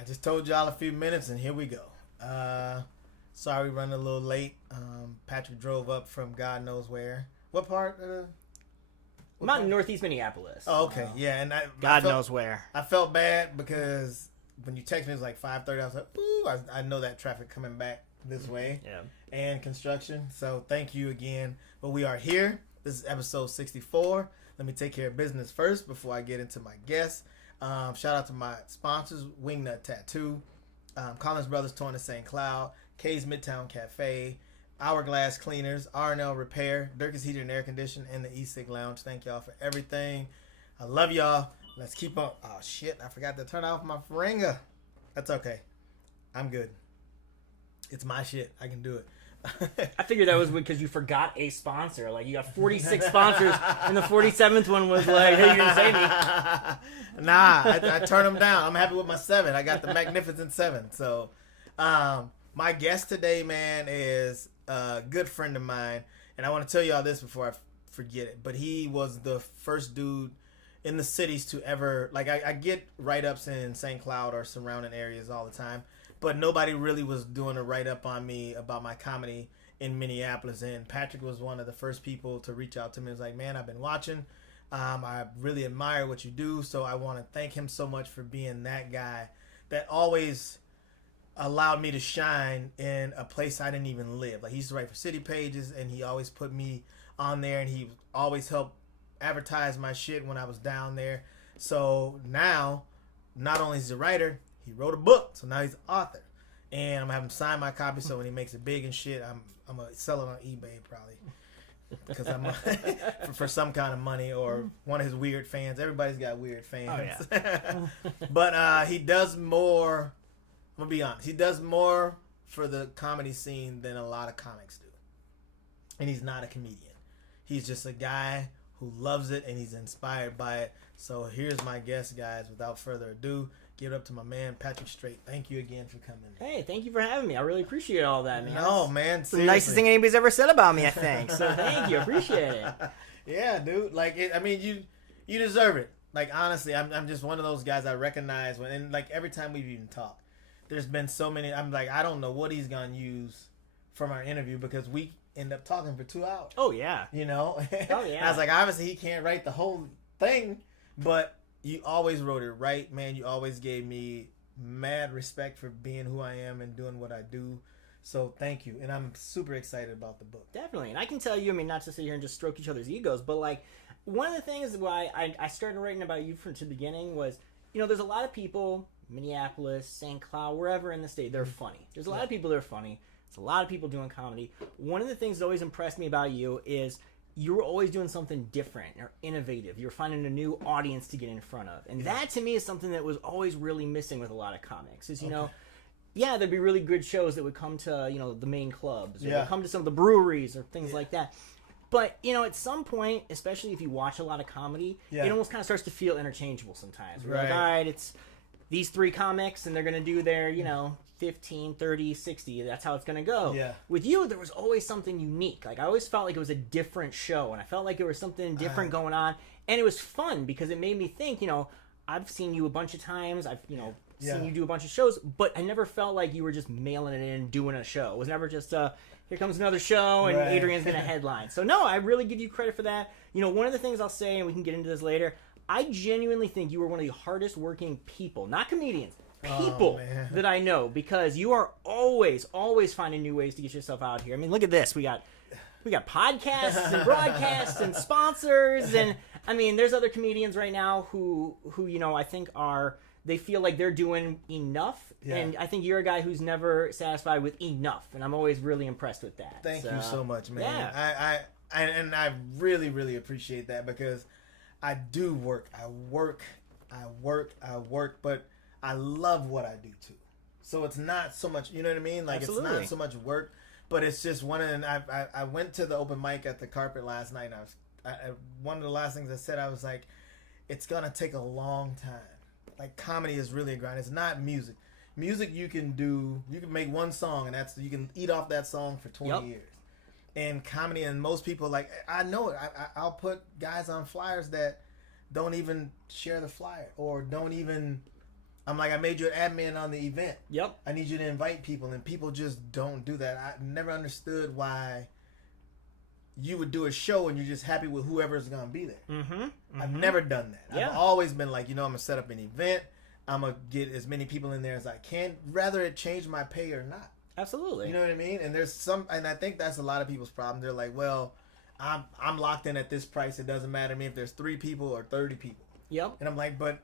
I just told y'all a few minutes, and here we go. Sorry, running a little late. Patrick drove up from God knows where. What part? I'm out in Northeast Minneapolis. Oh, okay, yeah, and God knows where. I felt bad because when you text me, it was like 5:30. I was like, ooh, I know that traffic coming back this way. Yeah. And construction. So thank you again. But we are here. This is episode 64. Let me take care of business first before I get into my guests. Shout out to my sponsors, Wingnut Tattoo, Collins Brothers Torn to St. Cloud, K's Midtown Cafe, Hourglass Cleaners, R&L Repair, Dirk's Heater and Air Condition, and the E-Sig Lounge. Thank y'all for everything. I love y'all. Let's keep on. Oh, shit. I forgot to turn off my ringer. That's okay. I'm good. It's my shit. I can do it. I figured that was because you forgot a sponsor. Like, you got 46 sponsors, and the 47th one was like, hey, you didn't say me. Nah, I turn them down. I'm happy with my 7. I got the magnificent 7. So, my guest today, man, is a good friend of mine. And I want to tell y'all this before I forget it. But he was the first dude in the cities to ever, like, I get write-ups in St. Cloud or surrounding areas all the time. But nobody really was doing a write-up on me about my comedy in Minneapolis. And Patrick was one of the first people to reach out to me. He was like, man, I've been watching. I really admire what you do. So I want to thank him so much for being that guy that always allowed me to shine in a place I didn't even live. Like, he used to write for City Pages, and he always put me on there. And he always helped advertise my shit when I was down there. So now, not only is he a writer, he wrote a book, so now he's an author, and I'm gonna have him sign my copy. So when he makes it big and shit, I'm gonna sell it on eBay probably, because I'm for some kind of money, or one of his weird fans. Everybody's got weird fans. Oh, yeah. But he does more. I'm gonna be honest. He does more for the comedy scene than a lot of comics do, and he's not a comedian. He's just a guy who loves it and he's inspired by it. So here's my guest, guys. Without further ado, give it up to my man, Patrick Strait. Thank you again for coming. Hey, thank you for having me. I really appreciate all that, man. No, man. It's the nicest thing anybody's ever said about me, I think. So thank you. Appreciate it. Yeah, dude. Like, you deserve it. Like, honestly, I'm just one of those guys I recognize when, and like every time we've even talked, there's been so many. I'm like, I don't know what he's gonna use from our interview because we end up talking for 2 hours. Oh yeah. You know. Oh yeah. I was like, obviously he can't write the whole thing, but you always wrote it right, man. You always gave me mad respect for being who I am and doing what I do. So thank you. And I'm super excited about the book. Definitely. And I can tell you, I mean, not to sit here and just stroke each other's egos, but like one of the things why I started writing about you from the beginning was, you know, there's a lot of people, Minneapolis, St. Cloud, wherever in the state, they're funny. There's a lot of people that are funny. There's a lot of people doing comedy. One of the things that always impressed me about you is you were always doing something different or innovative. You were finding a new audience to get in front of. And that, to me, is something that was always really missing with a lot of comics. Is, you know, yeah, there'd be really good shows that would come to, you know, the main clubs. Or they'd come to some of the breweries or things like that. But, you know, at some point, especially if you watch a lot of comedy, it almost kind of starts to feel interchangeable sometimes. We're like, all right, it's these 3 comics, and they're going to do their, you know, 15, 30, 60. That's how it's going to go. Yeah. With you, there was always something unique. Like, I always felt like it was a different show, and I felt like there was something different going on. And it was fun because it made me think, you know, I've seen you a bunch of times. I've, you know, seen you do a bunch of shows, but I never felt like you were just mailing it in, doing a show. It was never just, here comes another show, and Adrian's going to headline. So, no, I really give you credit for that. You know, one of the things I'll say, and we can get into this later, I genuinely think you were one of the hardest working people, not comedians, people that I know, because you are always finding new ways to get yourself out here. I mean, look at this. We got podcasts and broadcasts and sponsors, and I mean, there's other comedians right now who you know, I think they feel like they're doing enough, and I think you're a guy who's never satisfied with enough, and I'm always really impressed with that. Thank you so much, man. Yeah. I really, really appreciate that because I do work. I work, but I love what I do too. So it's not so much, you know what I mean? Like, Absolutely. It's not so much work, but it's just I went to the open mic at the Carpet last night, and one of the last things I said, I was like, it's going to take a long time. Like, comedy is really a grind. It's not music. Music you can make one song, and you can eat off that song for 20 years. And comedy, and most people, like, I know it. I'll put guys on flyers that don't even share the flyer or don't even I'm like, I made you an admin on the event. Yep. I need you to invite people, and people just don't do that. I never understood why you would do a show and you're just happy with whoever's gonna be there. I've never done that. Yeah. I've always been like, I'm gonna set up an event. I'm gonna get as many people in there as I can, rather it change my pay or not. Absolutely. You know what I mean? And there's and I think that's a lot of people's problem. They're like, well, I'm locked in at this price. It doesn't matter to me if there's 3 people or 30 people. Yep. And I'm like, but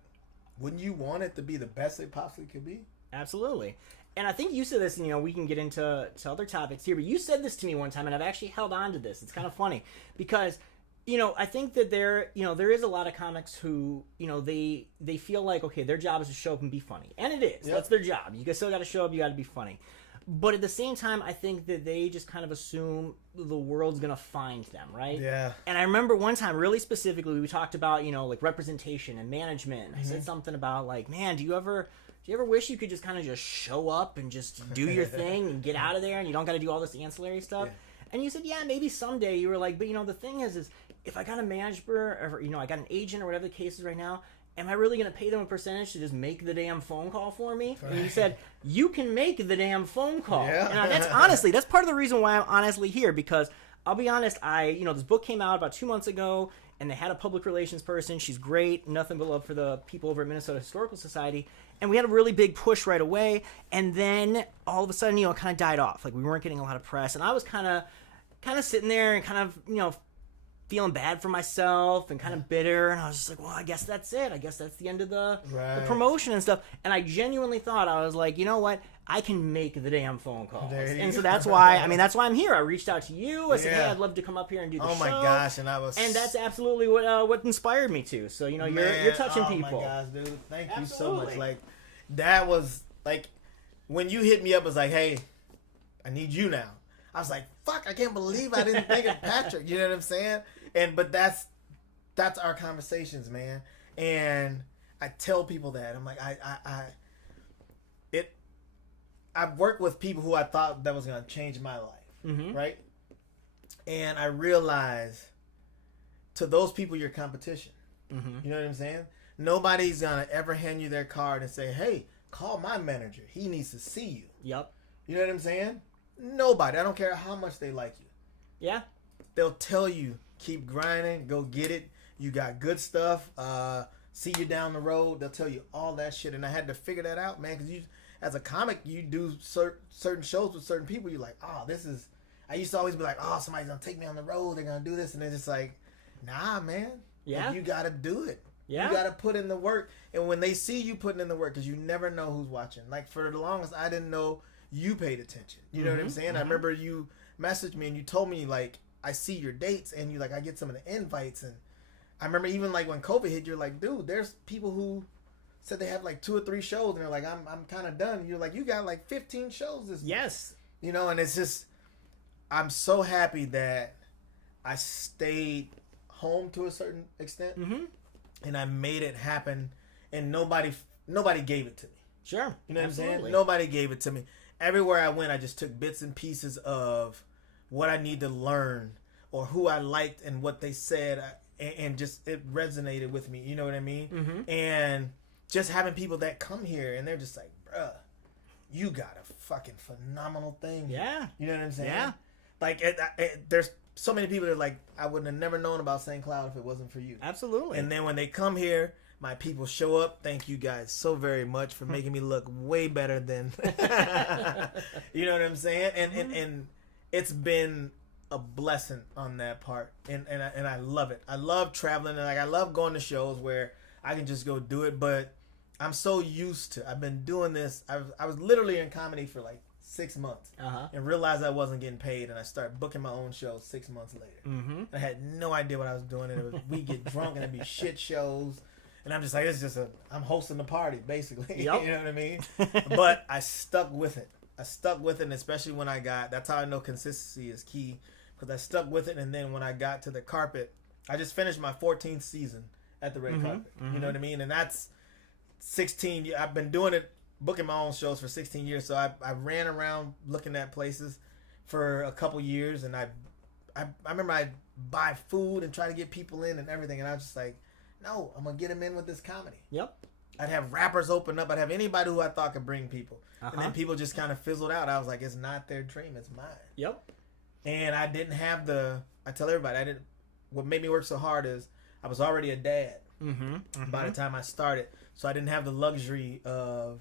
wouldn't you want it to be the best it possibly could be? Absolutely. And I think you said this, and we can get into other topics here, but you said this to me one time, and I've actually held on to this. It's kind of funny because, I think that there is a lot of comics who, they feel like, okay, their job is to show up and be funny. And it is. Yep. That's their job. You still got to show up, you got to be funny. But at the same time, I think that they just kind of assume the world's going to find them, right? Yeah. And I remember one time, really specifically, we talked about, like representation and management. I said something about like, man, do you ever wish you could just kind of just show up and just do your thing and get out of there and you don't got to do all this ancillary stuff? Yeah. And you said, yeah, maybe someday. You were like, but the thing is if I got a manager or, I got an agent or whatever the case is right now, am I really going to pay them a percentage to just make the damn phone call for me? Right. And you said, you can make the damn phone call. Yeah. And that's part of the reason why I'm honestly here, because I'll be honest, this book came out about 2 months ago, and they had a public relations person. She's great. Nothing but love for the people over at Minnesota Historical Society. And we had a really big push right away. And then all of a sudden, it kind of died off. Like, we weren't getting a lot of press. And I was kind of sitting there and kind of, feeling bad for myself and kind of bitter. And I was just like, well, I guess that's it. I guess that's the end of the promotion and stuff. And I genuinely thought, I was like, you know what? I can make the damn phone calls. And so that's why, that's why I'm here. I reached out to you. I said, hey, I'd love to come up here and do the show. Oh my gosh. And that's absolutely what inspired me to. So, you're touching people. Oh my gosh, dude. Thank you so much. Like, that was like, when you hit me up, it was like, hey, I need you now. I was like, fuck, I can't believe I didn't think of Patrick. You know what I'm saying? But that's our conversations, man. And I tell people that. I'm like, I've worked with people who I thought that was going to change my life, right? And I realized, to those people, you're competition. You know what I'm saying? Nobody's going to ever hand you their card and say, hey, call my manager. He needs to see you. Yep. You know what I'm saying? Nobody. I don't care how much they like you. Yeah. They'll tell you, keep grinding, go get it. You got good stuff. See you down the road. They'll tell you all that shit. And I had to figure that out, man, because as a comic, you do certain shows with certain people. You're like, oh, this is... I used to always be like, oh, somebody's going to take me on the road. They're going to do this. And they're just like, nah, man. Yeah. Like, you got to do it. Yeah. You got to put in the work. And when they see you putting in the work, because you never know who's watching. Like, for the longest, I didn't know you paid attention. You know what I'm saying? I remember you messaged me and you told me, like, I see your dates, and you like, I get some of the invites. And I remember even like when COVID hit, you're like, dude, there's people who said they have like 2 or 3 shows, and they're like, I'm kind of done. And you're like, you got like 15 shows this yes month. And it's just, I'm so happy that I stayed home to a certain extent, and I made it happen, and nobody gave it to me. Sure. You know what I'm saying? Nobody gave it to me. Everywhere I went, I just took bits and pieces of what I need to learn, or who I liked and what they said, and just it resonated with me. You know what I mean? And just having people that come here and they're just like, bruh, you got a fucking phenomenal thing. Yeah. You know what I'm saying? Yeah. Like, there's so many people that are like, I would have never known about St. Cloud if it wasn't for you. Absolutely. And then when they come here, my people show up. Thank you guys so very much for making me look way better than, you know what I'm saying? And it's been a blessing on that part. And I love it. I love traveling, and like, I love going to shows where I can just go do it. But I'm so used to, I've been doing this. I was literally in comedy for like 6 months and realized I wasn't getting paid, and I started booking my own shows 6 months later. I had no idea what I was doing, and we get drunk and it'd be shit shows. And I'm just like, it's just I'm hosting the party, basically. Yep. You know what I mean? But I stuck with it. And especially when that's how I know consistency is key, because I stuck with it. And then when I got to the carpet, I just finished my 14th season at the red carpet. You know what I mean? And that's 16. I've been doing it, booking my own shows for 16 years. So I ran around looking at places for a couple years. And I remember I'd buy food and try to get people in and everything. And I was just like, no, I'm going to get them in with this comedy. Yep. I'd have rappers open up. I'd have anybody who I thought could bring people. And then people just kind of fizzled out. I was like, it's not their dream, it's mine. Yep. And I didn't have I tell everybody, what made me work so hard is I was already a dad by the time I started. So I didn't have the luxury of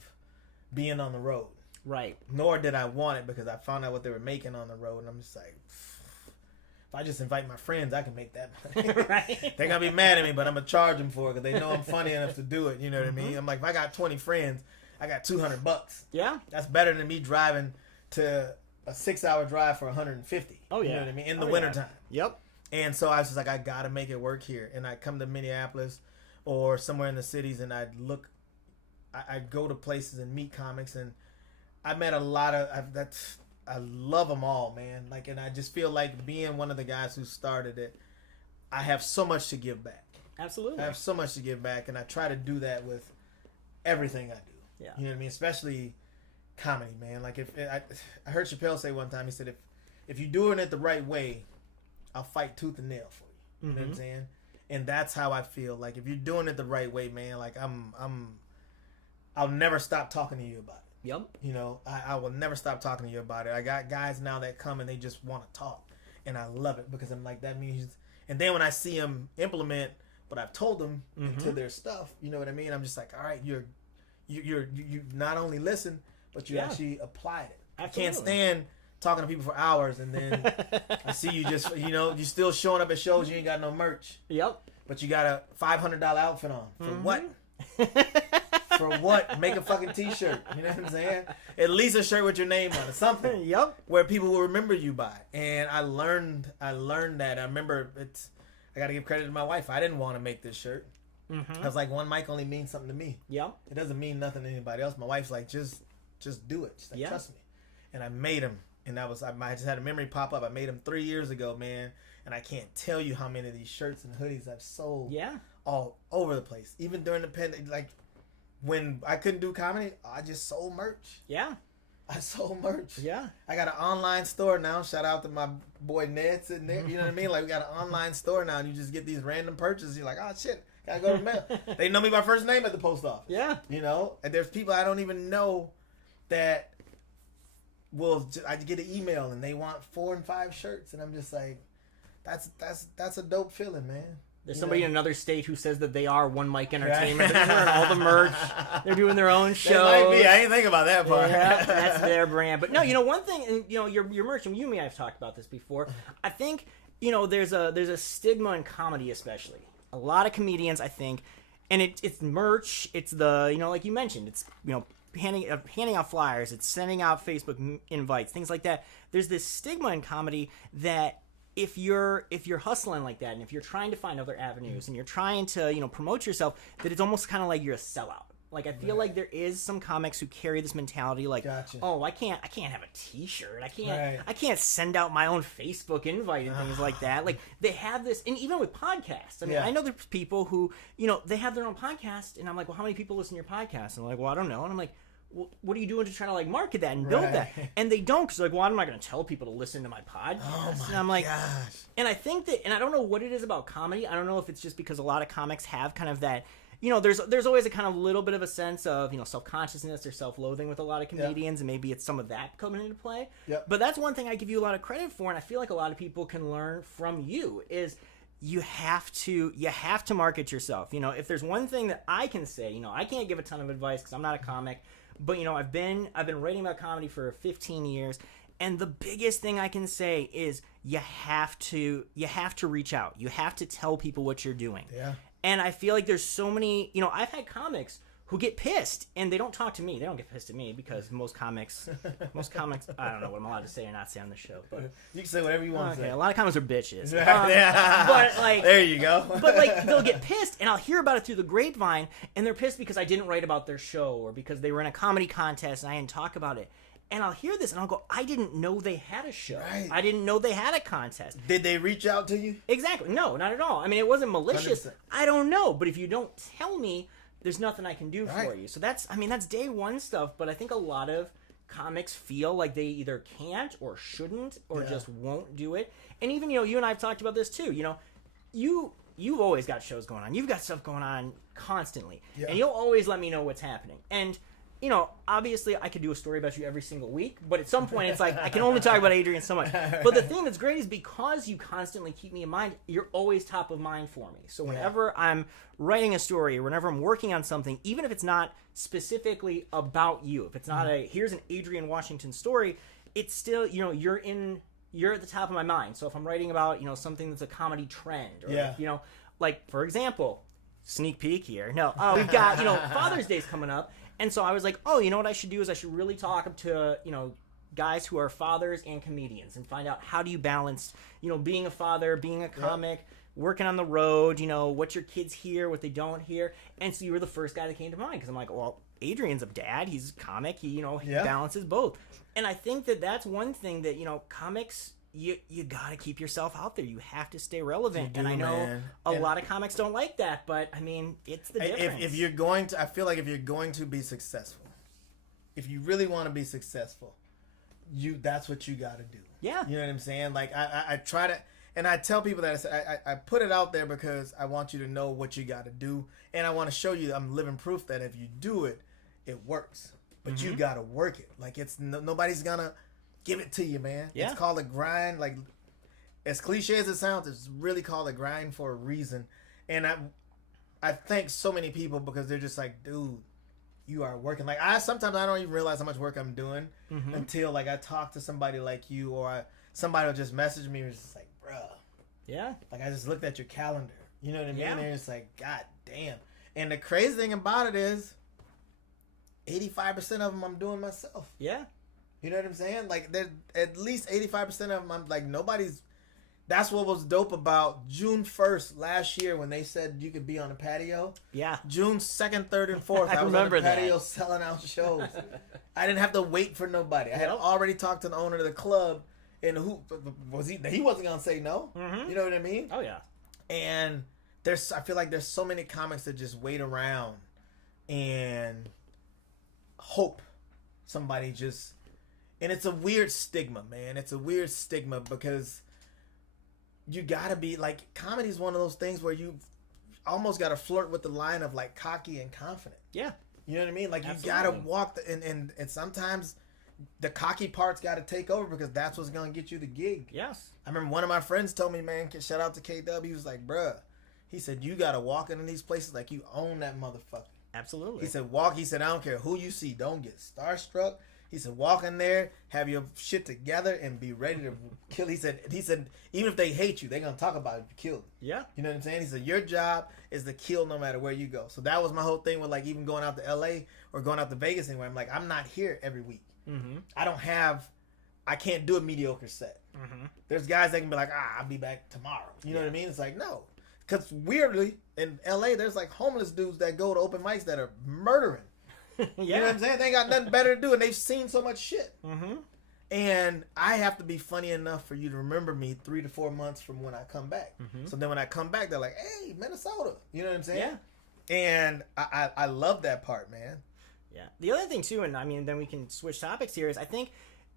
being on the road. Right. Nor did I want it, because I found out what they were making on the road. And I'm just like, if I just invite my friends, I can make that money. Right. They're going to be mad at me, but I'm going to charge them for it because they know I'm funny enough to do it. You know what I mean? I'm like, if I got 20 friends, I got $200. Yeah. That's better than me driving to a 6-hour drive for 150. Oh, yeah. You know what I mean? In the wintertime. Yep. And so I was just like, I got to make it work here. And I'd come to Minneapolis or somewhere in the cities, and I'd go to places and meet comics, and I met a lot of I love them all, man. Like, and I just feel like being one of the guys who started it, I have so much to give back. Absolutely. I have so much to give back, and I try to do that with everything I do. Yeah. You know what I mean? Especially comedy, man. Like, I heard Chappelle say one time, he said, if you're doing it the right way, I'll fight tooth and nail for you. You know what I'm saying? And that's how I feel. Like, if you're doing it the right way, man, like I'll never stop talking to you about it. Yep. You know, I will never stop talking to you about it. I got guys now that come and they just want to talk, and I love it because I'm like, that means. And then when I see them implement what I've told them into their stuff, you know what I mean? I'm just like, all right, you not only listen, but you actually applied it. Absolutely. I can't stand talking to people for hours, and then I see you just, you still showing up at shows, you ain't got no merch. Yep. But you got a $500 outfit on. For what? For what? Make a fucking t-shirt. You know what I'm saying? At least a shirt with your name on it. Something. Yep. Where people will remember you by. And I learned that. I remember I got to give credit to my wife. I didn't want to make this shirt. I was like, one mic only means something to me. Yep. It doesn't mean nothing to anybody else. My wife's like, just do it. She's like, trust me. And I made them. And I just had a memory pop up. I made them 3 years ago, man. And I can't tell you how many of these shirts and hoodies I've sold. Yeah. All over the place. Even during the pandemic, like when I couldn't do comedy, I just sold merch. Yeah. I sold merch. Yeah. I got an online store now. Shout out to my boy Ned sitting there. You know what I mean? Like, we got an online store now, and you just get these random purchases. You're like, oh shit, gotta go to the mail. They know me by first name at the post office. Yeah. You know, and there's people I don't even know that I get an email and they want 4 and 5 shirts, and I'm just like, that's a dope feeling, man. There's somebody in another state who says that they are One Mic Entertainment. They're wearing all the merch. They're doing their own shows. Might be. I ain't think about that part. Yeah, that's their brand. But no, one thing, and your merch, and you and me, I've talked about this before. I think there's a stigma in comedy, especially. A lot of comedians, I think, and it's merch. It's the like you mentioned. It's handing out flyers. It's sending out Facebook invites, things like that. There's this stigma in comedy that if you're hustling like that, and if you're trying to find other avenues, and you're trying to promote yourself, that it's almost kind of like you're a sellout. Like, I feel like there is some comics who carry this mentality, like, oh, I can't have a T-shirt, I can't send out my own Facebook invite and things like that. Like, they have this, and even with podcasts. I mean, I know there's people who they have their own podcast, and I'm like, well, how many people listen to your podcast? And they're like, well, I don't know. And I'm like, what are you doing to try to like market that and build that? And they don't, because like, well, I'm not going to tell people to listen to my podcast. And I'm like, and I think that, and I don't know what it is about comedy. I don't know if it's just because a lot of comics have kind of that, there's always a kind of little bit of a sense of self-consciousness or self-loathing with a lot of comedians, and maybe it's some of that coming into play. But that's one thing I give you a lot of credit for, and I feel like a lot of people can learn from you is you have to market yourself. If there's one thing that I can say, I can't give a ton of advice because I'm not a comic. But I've been writing about comedy for 15 years, and the biggest thing I can say is you have to reach out. You have to tell people what you're doing. Yeah. And I feel like there's so many, I've had comics who get pissed, and they don't talk to me. They don't get pissed at me because most comics, I don't know what I'm allowed to say or not say on the show. But you can say whatever you want to say. A lot of comics are bitches. But like, there you go. But like, they'll get pissed, and I'll hear about it through the grapevine, and they're pissed because I didn't write about their show, or because they were in a comedy contest and I didn't talk about it. And I'll hear this, and I'll go, I didn't know they had a show. Right. I didn't know they had a contest. Did they reach out to you? Exactly. No, not at all. I mean, it wasn't malicious. 100%. I don't know. But if you don't tell me, there's nothing I can do for you. So that's day one stuff. But I think a lot of comics feel like they either can't or shouldn't or just won't do it. And even, you and I have talked about this too. you've always got shows going on. You've got stuff going on constantly. Yeah. And you'll always let me know what's happening. And, you know, obviously I could do a story about you every single week, but at some point it's like, I can only talk about Adrian so much. But the thing that's great is because you constantly keep me in mind, you're always top of mind for me. So whenever I'm writing a story or whenever I'm working on something, even if it's not specifically about you, if it's not here's an Adrian Washington story, it's still, you know, you're at the top of my mind. So if I'm writing about, you know, something that's a comedy trend, or if, you know, like for example, sneak peek here. No, we've got, you know, Father's Day's coming up, and so I was like, oh, you know what I should do is I should really talk to, you know, guys who are fathers and comedians and find out how do you balance, you know, being a father, being a comic, working on the road, you know, what your kids hear, what they don't hear. And so you were the first guy that came to mind because I'm like, well, Adrian's a dad, he's a comic, he, you know, he balances both. And I think that that's one thing that, you know, comics, you got to keep yourself out there. You have to stay relevant. And I know a lot of comics don't like that, but I mean, it's the difference. If you're going to, I feel like if you're going to be successful, if you really want to be successful, that's what you got to do. Yeah. You know what I'm saying? Like I try to, and I tell people that I put it out there because I want you to know what you got to do. And I want to show you, I'm living proof that if you do it, it works. But you got to work it. Like it's nobody's going to give it to you, man. Yeah. It's called a grind. Like, as cliche as it sounds, it's really called a grind for a reason. And I thank so many people because they're just like, dude, you are working. Like, sometimes I don't even realize how much work I'm doing until, like, I talk to somebody like you, or somebody will just message me and it's just like, bruh. Yeah. Like, I just looked at your calendar. You know what I mean? And it's like, God damn. And the crazy thing about it is 85% of them I'm doing myself. Yeah. You know what I'm saying? Like, there's at least 85% of them, I'm like, nobody's... That's what was dope about June 1st last year when they said you could be on the patio. Yeah. June 2nd, 3rd, and 4th, I was on the patio selling out shows. I didn't have to wait for nobody. I had already talked to the owner of the club, and who was he? He wasn't going to say no. You know what I mean? Oh, yeah. And I feel like there's so many comics that just wait around and hope somebody just... And it's a weird stigma, man. It's a weird stigma because you gotta be like, comedy is one of those things where you almost gotta flirt with the line of like cocky and confident. Yeah. You know what I mean? Like, you gotta walk and sometimes the cocky part's gotta take over because that's what's gonna get you the gig. Yes. I remember one of my friends told me, man, shout out to KW, he was like, bruh, he said, you gotta walk into these places like you own that motherfucker. Absolutely. He said, he said, I don't care who you see, don't get starstruck. He said, walk in there, have your shit together, and be ready to kill. He said, even if they hate you, they're going to talk about it if you kill them. Yeah. You know what I'm saying? He said, your job is to kill no matter where you go. So that was my whole thing with, like, even going out to L.A. or going out to Vegas anywhere. I'm like, I'm not here every week. I can't do a mediocre set. There's guys that can be like, I'll be back tomorrow. You know what I mean? It's like, no. Because weirdly, in L.A., there's, like, homeless dudes that go to open mics that are murdering. You know what I'm saying? They ain't got nothing better to do, and they've seen so much shit. And I have to be funny enough for you to remember me 3 to 4 months from when I come back. So then when I come back, they're like, hey, Minnesota. You know what I'm saying? Yeah. And I love that part, man. Yeah. The other thing, too, and I mean, then we can switch topics here, is I think,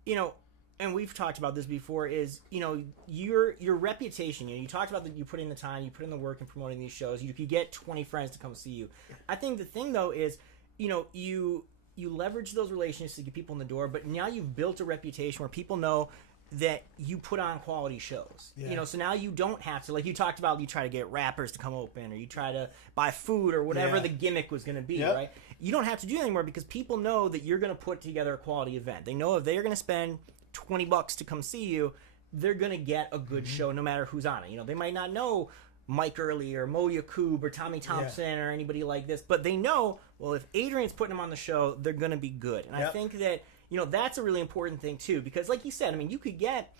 you know, and we've talked about this before, is, you know, your reputation. You know, you talked about that you put in the time, you put in the work in promoting these shows. You get 20 friends to come see you. I think the thing, though, is, you know, you leverage those relationships to get people in the door, but now you've built a reputation where people know that you put on quality shows. You know, so now you don't have to, like you talked about, you try to get rappers to come open, or you try to buy food, or whatever the gimmick was going to be, right? You don't have to do that anymore because people know that you're going to put together a quality event. They know if they're going to spend $20 to come see you, they're going to get a good show no matter who's on it. You know, they might not know Mike Early or Mo Yakub or Tommy Thompson or anybody like this, but they know, well, if Adrian's putting them on the show, they're going to be good. And I think that, you know, that's a really important thing too, because like you said, I mean, you could get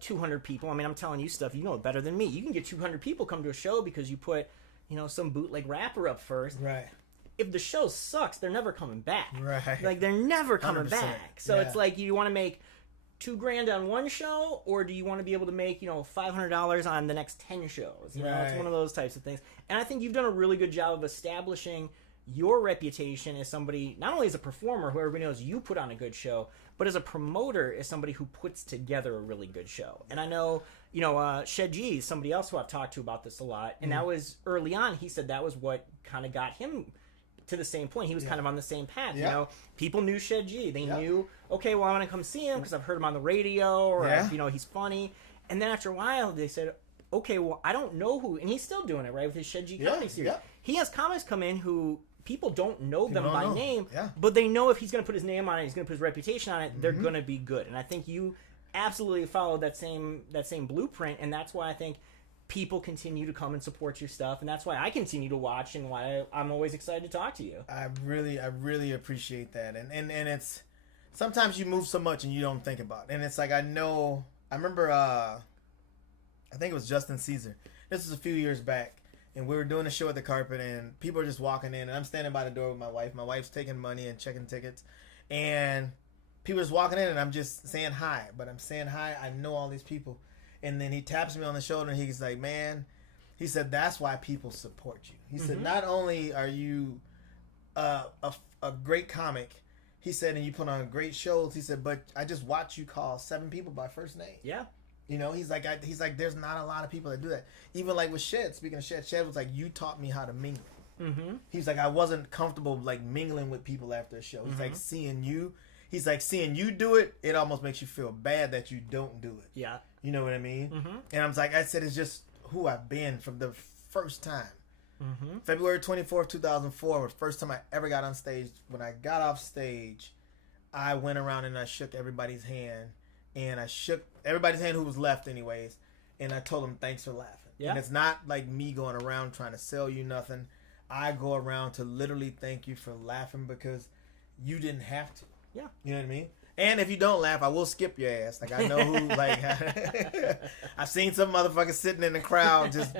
200 people. I mean, I'm telling you stuff, you know it better than me. You can get 200 people come to a show because you put, you know, some bootleg rapper up first. Right. If the show sucks, they're never coming back. Right. Like, they're never coming 100%. back. So it's like, you want to make $2,000 on one show, or do you want to be able to make, you know, $500 on the next 10 shows? You know, it's one of those types of things. And I think you've done a really good job of establishing your reputation as somebody, not only as a performer who everybody knows you put on a good show, but as a promoter, as somebody who puts together a really good show. And I know, Shed G is somebody else who I've talked to about this a lot, and that was early on. He said that was what kind of got him to the same point. He was kind of on the same path. People knew Shed G. They knew, okay, well, I want to come see him because I've heard him on the radio, or he's funny. And then after a while, they said, okay, well, I don't know who, and he's still doing it, right, with his Shed G comedy series. He has comics come in who people don't know them by name, but they know if he's going to put his name on it, he's going to put his reputation on it, they're going to be good. And I think you absolutely followed that same blueprint, and that's why I think people continue to come and support your stuff, and that's why I continue to watch, and why I'm always excited to talk to you. I really appreciate that, and it's sometimes you move so much and you don't think about it. And it's like I remember I think it was Justin Caesar. This was a few years back, and we were doing a show at the Carpet, and people are just walking in, and I'm standing by the door with my wife. My wife's taking money and checking tickets, and people are just walking in, and I'm just saying hi. But I'm saying hi. I know all these people. And then he taps me on the shoulder, and he's like, man, he said, that's why people support you. He said, not only are you a great comic, he said, and you put on great shows, he said, but I just watch you call 7 people by first name. Yeah. He's like, there's not a lot of people that do that. Even like with Shed, speaking of Shed was like, you taught me how to mingle. He's like, I wasn't comfortable like mingling with people after a show. He's like, seeing you do it, it almost makes you feel bad that you don't do it. Yeah. You know what I mean? And I said, it's just who I've been from the first time. February 24th, 2004 was the first time I ever got on stage. When I got off stage, I went around and I shook everybody's hand. And I shook everybody's hand who was left anyways. And I told them, thanks for laughing. Yeah. And it's not like me going around trying to sell you nothing. I go around to literally thank you for laughing because you didn't have to. Yeah. You know what I mean? And if you don't laugh, I will skip your ass. Like, I know who, like, I've seen some motherfuckers sitting in the crowd just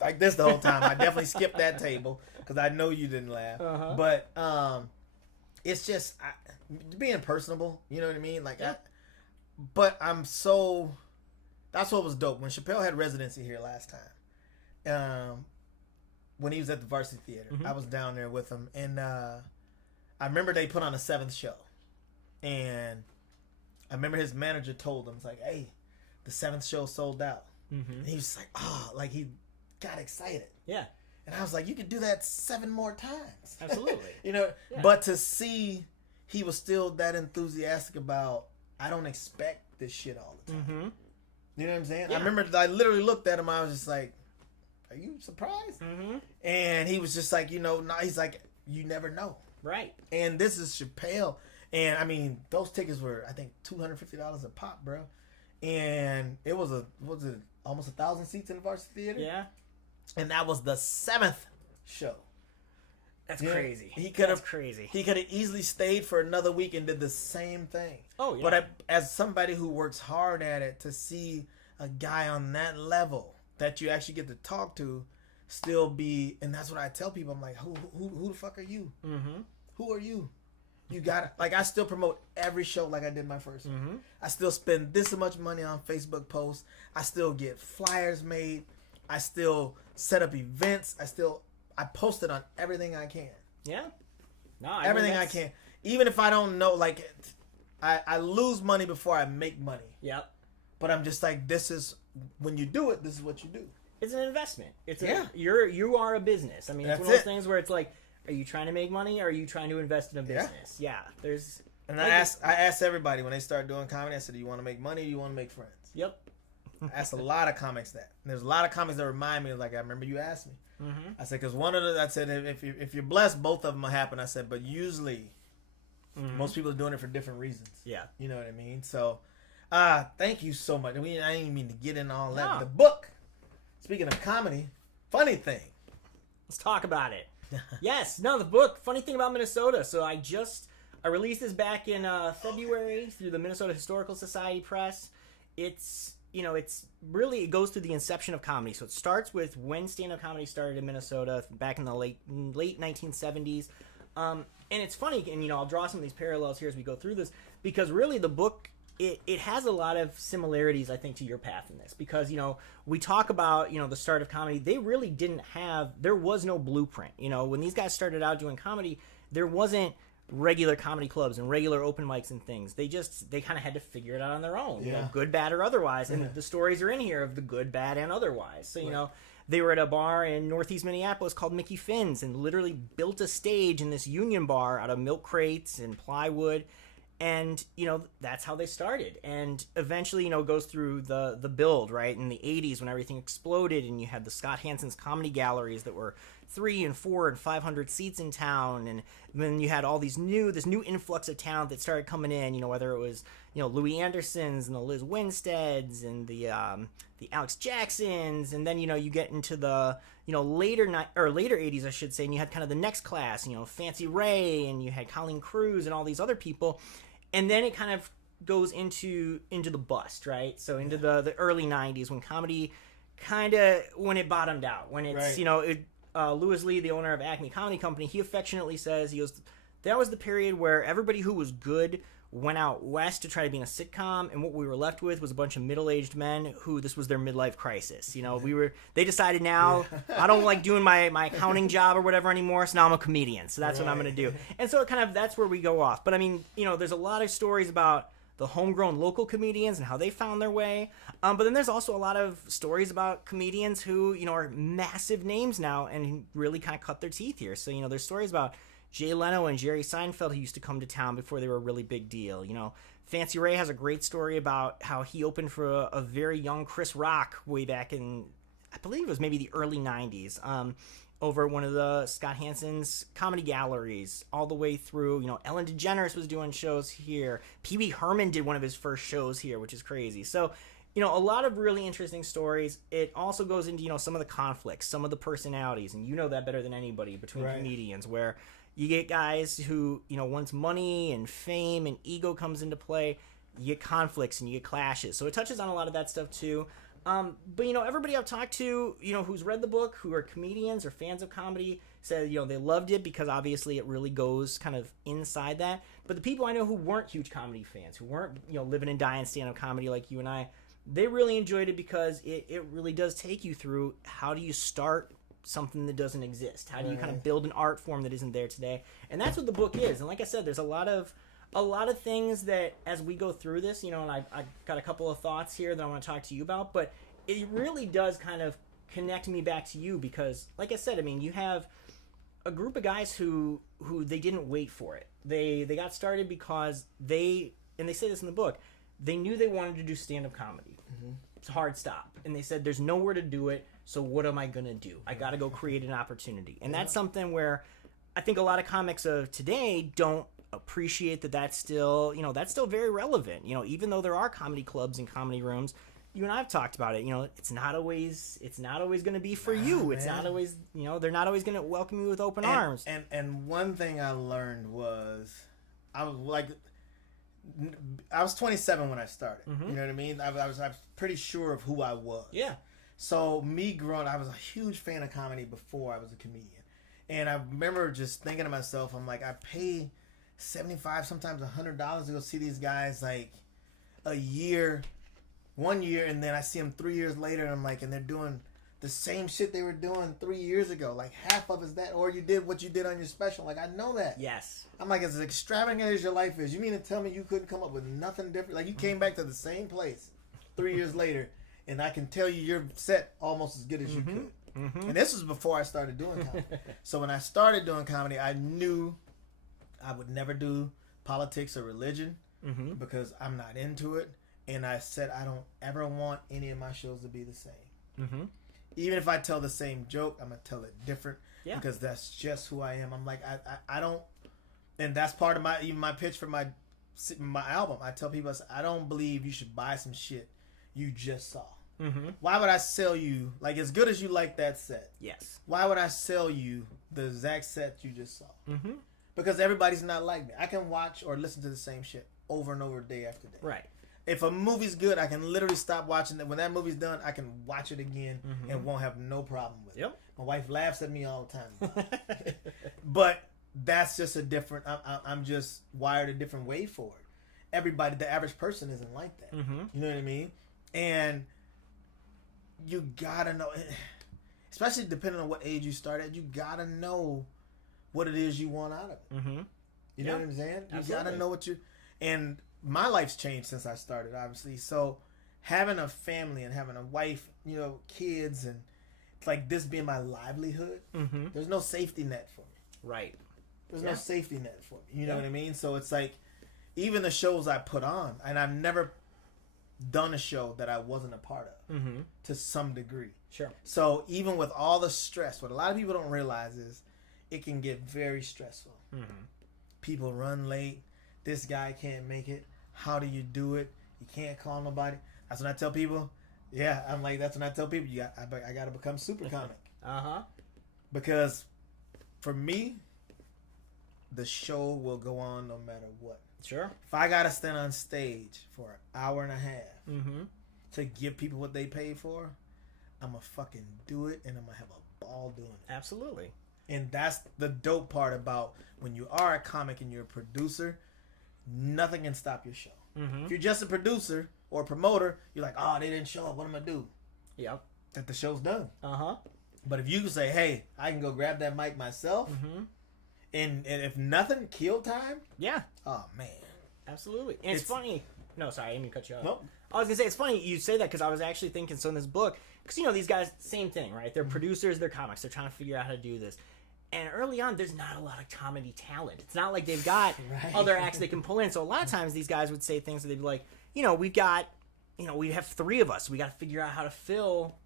like this the whole time. I definitely skipped that table because I know you didn't laugh. But it's just being personable. You know what I mean? Like, but that's what was dope. When Chappelle had residency here last time, when he was at the Varsity Theater, I was down there with him. And I remember they put on a 7th show. And I remember his manager told him, it's like, hey, the 7th show sold out. And he was like, oh, like he got excited. Yeah. And I was like, you could do that 7 more times. Absolutely. But to see he was still that enthusiastic about, I don't expect this shit all the time. You know what I'm saying? Yeah. I remember I literally looked at him. I was just like, are you surprised? And he was just like, he's like, you never know. Right. And this is Chappelle. And I mean, those tickets were, I think, $250 a pop, bro. And it was almost 1,000 seats in the Varsity Theater? Yeah. And that was the 7th show. That's crazy. That's crazy. He could have easily stayed for another week and did the same thing. Oh, yeah. But as somebody who works hard at it, to see a guy on that level that you actually get to talk to still be, and that's what I tell people. I'm like, who the fuck are you? Who are you? You got it. Like, I still promote every show like I did my first one. I still spend this much money on Facebook posts. I still get flyers made. I still set up events. I post it on everything I can. Yeah. No, everything I can. Even if I don't know, like, I lose money before I make money. Yep. But I'm just like, when you do it, this is what you do. It's an investment. You are a business. I mean, it's one of those things where it's like, are you trying to make money, or are you trying to invest in a business? Yeah. There's. And I asked everybody when they start doing comedy, I said, do you want to make money or do you want to make friends? Yep. I asked a lot of comics that. And there's a lot of comics that remind me, like, I remember you asked me. I said, because I said, if you're blessed, both of them will happen. I said, but usually, most people are doing it for different reasons. Yeah. You know what I mean? So, thank you so much. I didn't even mean to get in all that. No. The book, speaking of comedy, funny thing. Let's talk about it. Yes. No, the book, Funny Thing About Minnesota. So I released this back in February through the Minnesota Historical Society Press. It's really, it goes through the inception of comedy. So it starts with when stand-up comedy started in Minnesota back in the late 1970s. And it's funny, and I'll draw some of these parallels here as we go through this, because really the book it has a lot of similarities, I think, to your path in this, because, we talk about, the start of comedy. They really didn't have, there was no blueprint. When these guys started out doing comedy, there wasn't regular comedy clubs and regular open mics and things. They kind of had to figure it out on their own, good, bad, or otherwise. And the stories are in here of the good, bad, and otherwise. So, they were at a bar in Northeast Minneapolis called Mickey Finn's and literally built a stage in this union bar out of milk crates and plywood. And, that's how they started. And eventually, it goes through the build, right? In the 80s when everything exploded and you had the Scott Hansen's comedy galleries that were 300 and 400 and 500 seats in town. And then you had all this new influx of talent that started coming in, whether it was, Louis Anderson's and the Liz Winsteads and the Alex Jacksons. And then, you get into the, later 80s, I should say, and you had kind of the next class, Fancy Ray, and you had Colleen Cruz and all these other people. And then it kind of goes into the bust, right? So into the early 90s when comedy when it bottomed out, when it's, Louis Lee, the owner of Acme Comedy Company, he affectionately says, that was the period where everybody who was good went out west to try to be in a sitcom, and what we were left with was a bunch of middle-aged men who this was their midlife crisis. They decided now, I don't like doing my accounting job or whatever anymore, so now I'm a comedian, so that's what I'm going to do. And so that's where we go off. But I mean, there's a lot of stories about the homegrown local comedians and how they found their way. But then there's also a lot of stories about comedians who, are massive names now and really kind of cut their teeth here. So, there's stories about Jay Leno and Jerry Seinfeld, who used to come to town before they were a really big deal. Fancy Ray has a great story about how he opened for a very young Chris Rock way back in, I believe it was maybe the early 90s, over one of the Scott Hansen's comedy galleries, all the way through, Ellen DeGeneres was doing shows here. Pee Wee Herman did one of his first shows here, which is crazy. So, a lot of really interesting stories. It also goes into, some of the conflicts, some of the personalities, and you know that better than anybody, between comedians, where you get guys who, once money and fame and ego comes into play, you get conflicts and you get clashes. So it touches on a lot of that stuff too. But, everybody I've talked to, who's read the book, who are comedians or fans of comedy, said, they loved it because obviously it really goes kind of inside that. But the people I know who weren't huge comedy fans, who weren't, living and dying stand-up comedy like you and I, they really enjoyed it because it really does take you through how do you start something that doesn't exist? How do you kind of build an art form that isn't there today? And that's what the book is. And like I said, there's a lot of things that as we go through this, and I got a couple of thoughts here that I want to talk to you about, but it really does kind of connect me back to you because, like I said, I mean, you have a group of guys who they didn't wait for it. They got started because and they say this in the book, they knew they wanted to do stand-up comedy. Mm-hmm. It's a hard stop. And they said, there's nowhere to do it, so what am I going to do? I got to go create an opportunity. And that's something where I think a lot of comics of today don't appreciate that's still very relevant. Even though there are comedy clubs and comedy rooms, you and I have talked about it. It's not always going to be for you. It's not always, they're not always going to welcome you with open arms. And one thing I learned was, I was 27 when I started. Mm-hmm. You know what I mean? I was pretty sure of who I was. Yeah. So me growing, I was a huge fan of comedy before I was a comedian. And I remember just thinking to myself, I'm like, I pay $75, sometimes $100 to go see these guys like a year, 1 year, and then I see them 3 years later, and I'm like, and they're doing the same shit they were doing 3 years ago. Like half of it's that, or you did what you did on your special. Like I know that. Yes. I'm like, as extravagant as your life is, you mean to tell me you couldn't come up with nothing different? Like you came back to the same place 3 years later, and I can tell you your set almost as good as you could. Mm-hmm. And this was before I started doing comedy. So when I started doing comedy, I knew I would never do politics or religion because I'm not into it. And I said I don't ever want any of my shows to be the same. Mm-hmm. Even if I tell the same joke, I'm going to tell it different because that's just who I am. I'm like, I don't, and that's part of my pitch for my album. I tell people, I don't believe you should buy some shit you just saw. Mm-hmm. Why would I sell you, like as good as you like that set? Yes. Why would I sell you the exact set you just saw? Mm-hmm. Because everybody's not like me. I can watch or listen to the same shit over and over day after day. Right. If a movie's good, I can literally stop watching it. When that movie's done, I can watch it again and won't have no problem with it. My wife laughs at me all the time. But that's just a different, I'm just wired a different way for it. everybody, the average person isn't like that. Mm-hmm. You know what I mean? And you gotta know, especially depending on what age you start at, you gotta know what it is you want out of it. Mm-hmm. You know what I'm saying? You Absolutely. gotta know what you. And my life's changed since I started, obviously. So having a family and having a wife, you know, kids, and like this being my livelihood, Mm-hmm. there's no safety net for me. Right. There's Yeah. no safety net for me. You know Yeah. what I mean? So it's like, even the shows I put on, and I've never done a show that I wasn't a part of Mm-hmm. to some degree. Sure. So even with all the stress, what a lot of people don't realize is it can get very stressful. Mm-hmm. People run late. This guy can't make it. How do you do it? You can't call nobody. That's when I tell people. Yeah, I'm like, that's when I tell people, I got to become super comic. Uh-huh. Because for me, the show will go on no matter what. Sure. If I got to stand on stage for an hour and a half Mm-hmm. to give people what they paid for, I'm going to fucking do it, and I'm going to have a ball doing it. Absolutely. And that's the dope part about when you are a comic and you're a producer, nothing can stop your show. Mm-hmm. If you're just a producer or a promoter, you're like, oh, they didn't show up. What am I going to do? Yep. That the show's done. Uh-huh. But if you can say, hey, I can go grab that mic myself, Mm-hmm. and if nothing, kill time, Yeah. oh, man. Absolutely. And it's funny. No, sorry, I didn't mean to cut you off. Nope. I was going to say, it's funny you say that because I was actually thinking, so in this book, because, you know, these guys, same thing, right? They're producers, they're comics. They're trying to figure out how to do this. And early on, there's not a lot of comedy talent. It's not like they've got Right. other acts they can pull in. So a lot of times these guys would say things that they'd be like, you know, we've got, you know, we have 3 of us. We got to figure out how to fill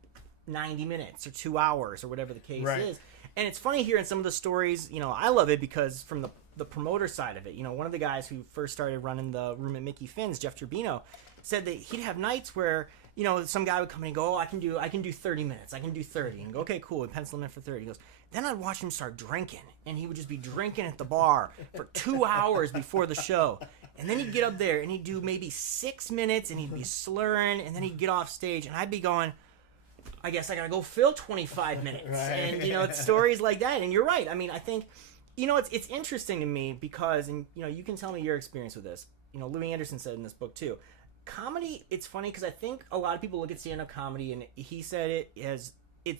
90 minutes or 2 hours or whatever the case Right. is. And it's funny hearing some of the stories. You know, I love it because from the promoter side of it, you know, one of the guys who first started running the room at Mickey Finn's, Jeff Turbino, said that he'd have nights where, you know, some guy would come in and go, oh, I can do 30 minutes. I can do 30. And go, okay, cool. And pencil him in for 30. He goes, then I'd watch him start drinking. And he would just be drinking at the bar for 2 hours before the show. And then he'd get up there and he'd do maybe 6 minutes and he'd be slurring. And then he'd get off stage and I'd be going, I guess I got to go fill 25 minutes. Right. And, you know, it's stories like that. And you're right. I mean, I think, you know, it's interesting to me because, and, you know, you can tell me your experience with this. You know, Louis Anderson said in this book too, comedy, it's funny because I think a lot of people look at stand-up comedy and he said it's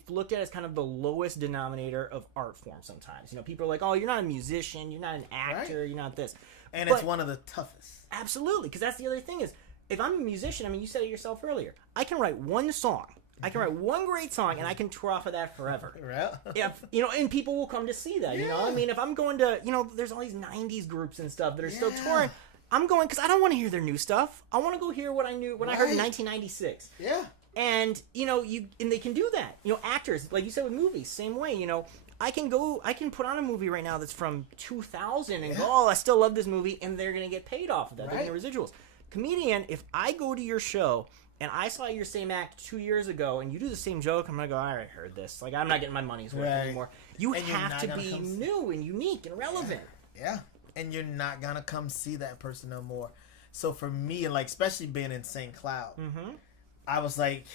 looked at as kind of the lowest denominator of art form sometimes. You know, people are like, oh, you're not a musician, you're not an actor, Right. you're not this. And But- it's one of the toughest. Absolutely, because that's the other thing is, if I'm a musician, I mean, you said it yourself earlier, I can write one song. I can write one great song and I can tour off of that forever. Right? Yeah, you know, and people will come to see that, you know? I Yeah. mean, if I'm going to, you know, there's all these 90s groups and stuff that are still Yeah. touring. I'm going because I don't want to hear their new stuff. I want to go hear what I knew when I heard in Right. 1996. Yeah. And, you know, and they can do that. You know, actors, like you said with movies, same way, you know. I can put on a movie right now that's from 2000 and go, oh, I still love this movie, and they're going to get paid off of that. They're Right. going to get residuals. Comedian, if I go to your show and I saw your same act 2 years ago and you do the same joke, I'm going to go, I already heard this. Like, I'm not getting my money's worth Right. anymore. You And you're have not to gonna be come see- new and unique and relevant. Yeah. And you're not going to come see that person no more. So for me, and like, especially being in St. Cloud, Mm-hmm. I was like,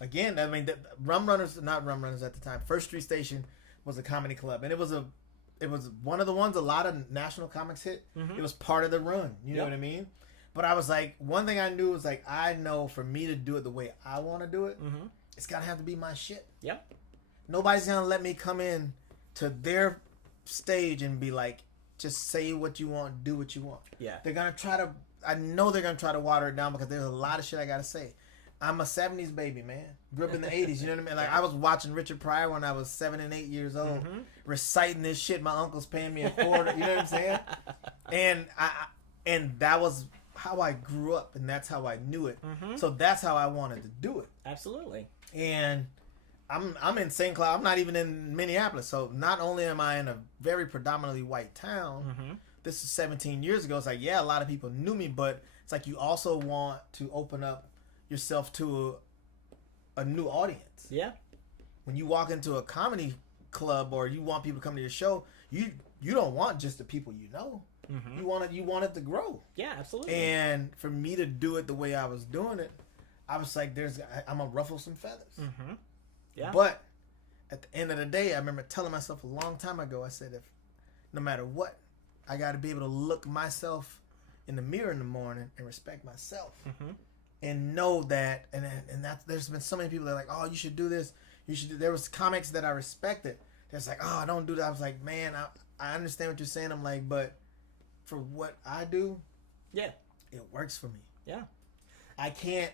again, I mean, not Rum Runners at the time. First Street Station was a comedy club, and it was one of the ones a lot of national comics hit. Mhm. It was part of the run. You know Yep. what I mean? But I was like, one thing I knew was like, I know for me to do it the way I want to do it, Mm-hmm. it's gotta have to be my shit. Yep. Nobody's gonna let me come in to their stage and be like, just say what you want, do what you want. Yeah. They're gonna try to. I know they're gonna try to water it down because there's a lot of shit I gotta say. I'm a '70s baby, man. Grew up in the '80s. You know what I mean? Like I was watching Richard Pryor when I was 7 and 8 years old, Mhm. reciting this shit. My uncle's paying me a quarter. You know what I'm saying? And that was how I grew up, and that's how I knew it. Mhm. So that's how I wanted to do it. Absolutely. And I'm in St. Cloud. I'm not even in Minneapolis. So not only am I in a very predominantly white town, Mm-hmm. this is 17 years ago. It's like, yeah, a lot of people knew me, but it's like you also want to open up yourself to a new audience. Yeah. When you walk into a comedy club or you want people to come to your show, you don't want just the people you know. Mm-hmm. You want it to grow. Yeah, absolutely. And for me to do it the way I was doing it, I was like, I'm gonna ruffle some feathers. Mm-hmm. Yeah. But at the end of the day, I remember telling myself a long time ago, I said, if no matter what, I got to be able to look myself in the mirror in the morning and respect myself. And know that, and that there's been so many people that are like, oh, you should do this. You should do. There was comics that I respected. That's like, oh, don't do that. I was like, man, I understand what you're saying. I'm like, but for what I do, yeah, it works for me. Yeah, I can't.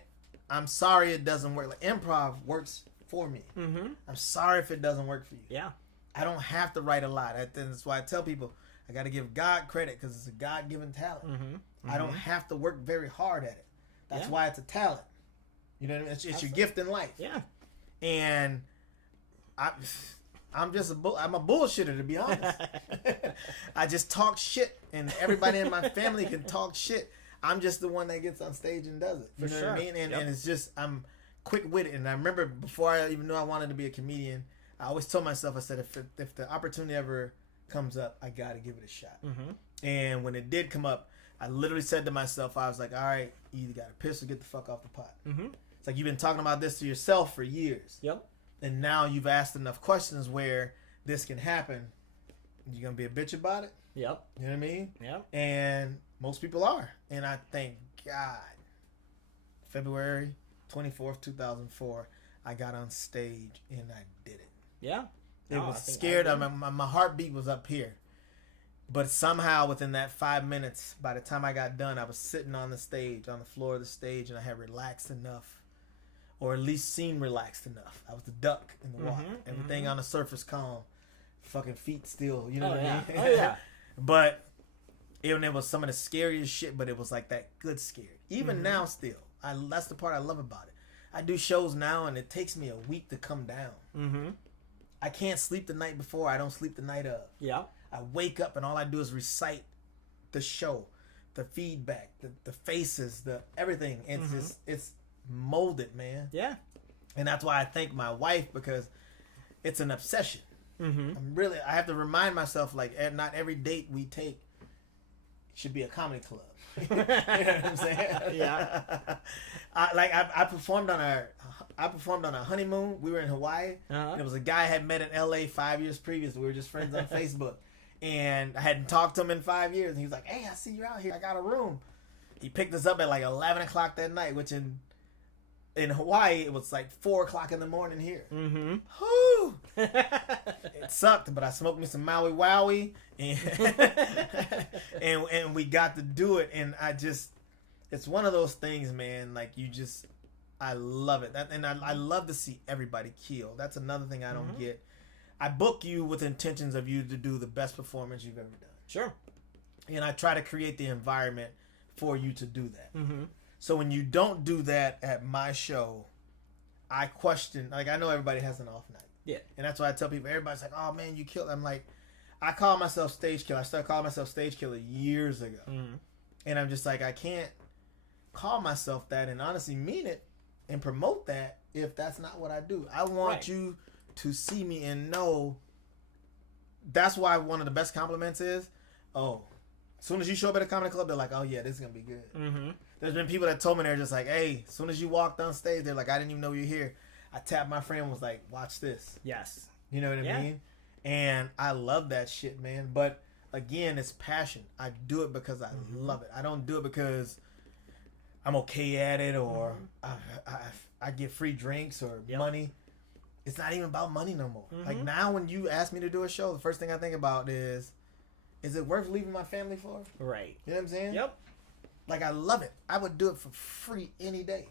I'm sorry it doesn't work. Like improv works for me. I'm sorry if it doesn't work for you. Yeah, I don't have to write a lot. That's why I tell people I got to give God credit because it's a God-given talent. I don't have to work very hard at it. That's why it's a talent. You know what I mean? It's your gift in life. Yeah. And I'm just I'm a bullshitter, to be honest. I just talk shit, and everybody in my family can talk shit. I'm just the one that gets on stage and does it. You know what I mean? And it's just, I'm quick-witted. And I remember before I even knew I wanted to be a comedian, I always told myself, I said, if the opportunity ever comes up, I got to give it a shot. And when it did come up, I literally said to myself, I was like, all right, you either got to piss or get the fuck off the pot. It's like you've been talking about this to yourself for years. Yep. And now you've asked enough questions where this can happen. You're going to be a bitch about it? Yep. You know what I mean? Yep. And most people are. And I thank God, February 24th, 2004, I got on stage and I did it. Yeah. It was scared. My heartbeat was up here. But somehow within that 5 minutes, by the time I got done, I was sitting on the stage, on the floor of the stage, and I had relaxed enough, or at least seemed relaxed enough. I was the duck in the water. Everything on the surface calm. Fucking feet still, you know what I mean? Oh, yeah. But it was some of the scariest shit, but it was like that good scary. Even now still. That's the part I love about it. I do shows now, and it takes me a week to come down. I can't sleep the night before. I don't sleep the night of. Yeah. I wake up and all I do is recite the show, the feedback, the faces, the everything. It's just, it's molded, man. Yeah. And that's why I thank my wife, because it's an obsession. I have to remind myself, like, not every date we take should be a comedy club. You know what I'm saying? Yeah. I performed on a honeymoon. We were in Hawaii. And it was a guy I had met in LA 5 years previous. We were just friends on Facebook. And I hadn't talked to him in 5 years. And he was like, hey, I see you out here. I got a room. He picked us up at like 11 o'clock that night, which in Hawaii, it was like 4 o'clock in the morning here. Whew! It sucked, but I smoked me some Maui Wowie. And we got to do it. And it's one of those things, man. Like, I love it. I love to see everybody kill. That's another thing I don't get. I book you with intentions of you to do the best performance you've ever done. Sure. And I try to create the environment for you to do that. So when you don't do that at my show, I question, like, I know everybody has an off night. Yeah. And that's why I tell people, everybody's like, oh man, you killed. I'm like, I call myself stage killer. I started calling myself stage killer years ago. And I'm just like, I can't call myself that and honestly mean it and promote that if that's not what I do. I want you to see me and know. That's why one of the best compliments is, oh, as soon as you show up at a comedy club, they're like, oh yeah, this is gonna be good. There's been people that told me, they're just like, hey, as soon as you walked on stage, they're like, I didn't even know you were here. I tapped my friend and was like, watch this. Yes. You know what I mean? And I love that shit, man. But again, it's passion. I do it because I love it. I don't do it because I'm okay at it or I get free drinks or money. It's not even about money no more. Like now when you ask me to do a show, the first thing I think about is it worth leaving my family for? Right. You know what I'm saying? Yep. Like, I love it. I would do it for free any day.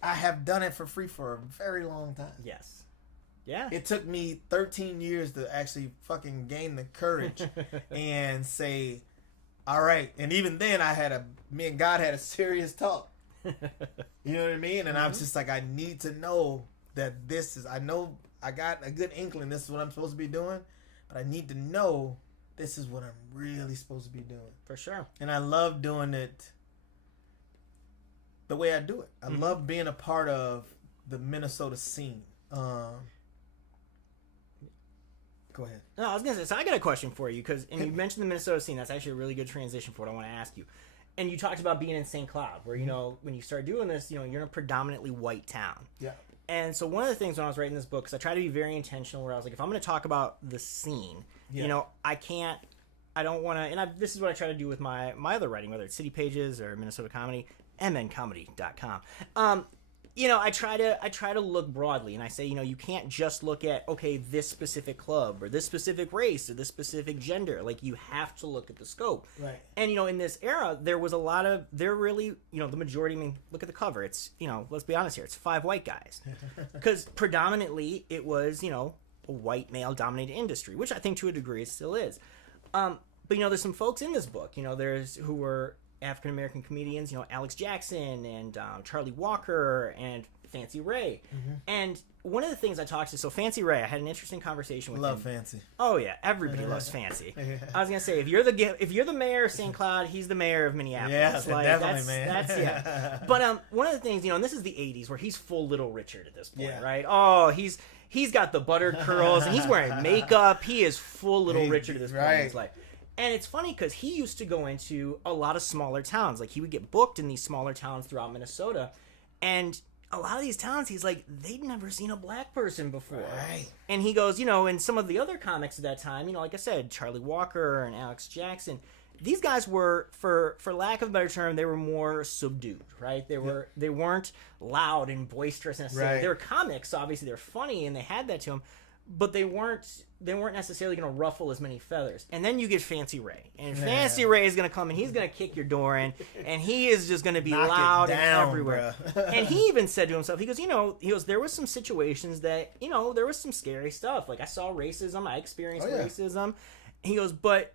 I have done it for free for a very long time. Yes. Yeah. It took me 13 years to actually fucking gain the courage and say, all right. And even then, me and God had a serious talk. You know what I mean? And I was just like, I need to know that I know I got a good inkling. This is what I'm supposed to be doing. But I need to know this is what I'm really supposed to be doing. For sure. And I love doing it the way I do it. I love being a part of the Minnesota scene. Go ahead. No, I was going to say, so I got a question for you, and you mentioned the Minnesota scene. That's actually a really good transition for what I want to ask you. And you talked about being in St. Cloud, where, when you start doing this, you're in a predominantly white town. Yeah. And so one of the things when I was writing this book, because I try to be very intentional, where I was like, if I'm going to talk about the scene, I can't I don't want to, and this is what I try to do with my other writing, whether it's City Pages or Minnesota Comedy, mncomedy.com. I try to look broadly, and I say, you can't just look at, okay, this specific club or this specific race or this specific gender. Like, you have to look at the scope. Right. And, in this era, there was a lot of, the majority, I mean, look at the cover. It's, let's be honest here, it's 5 white guys. Because predominantly it was, a white male-dominated industry, which I think to a degree it still is. But, there's some folks in this book, who were African-American comedians, Alex Jackson and Charlie Walker and Fancy Ray. Mm-hmm. And one of the things I talked to, so Fancy Ray, I had an interesting conversation with him. Love Fancy. Oh, yeah. Everybody loves Fancy. I was going to say, if you're the mayor of St. Cloud, he's the mayor of Minneapolis. Yeah, definitely, man. That's, yeah. But one of the things, and this is the 80s, where he's full Little Richard at this point, right? Oh, he's got the buttered curls, and he's wearing makeup. He is full Little Richard at this point in his life. And it's funny because he used to go into a lot of smaller towns. Like, he would get booked in these smaller towns throughout Minnesota. And a lot of these towns, he's like, they'd never seen a black person before. Right. And he goes, and some of the other comics at that time, like I said, Charlie Walker and Alex Jackson, these guys were, for lack of a better term, they were more subdued, right? They weren't loud and boisterous necessarily. Right. They were comics, so obviously they're funny, and they had that to them. But they weren't necessarily going to ruffle as many feathers. And then you get Fancy Ray. And Fancy Ray is going to come and he's going to kick your door in. And he is just going to be loud and everywhere. And he even said to himself, he goes, there was some situations that, there was some scary stuff. Like, I saw racism. I experienced racism. He goes, but,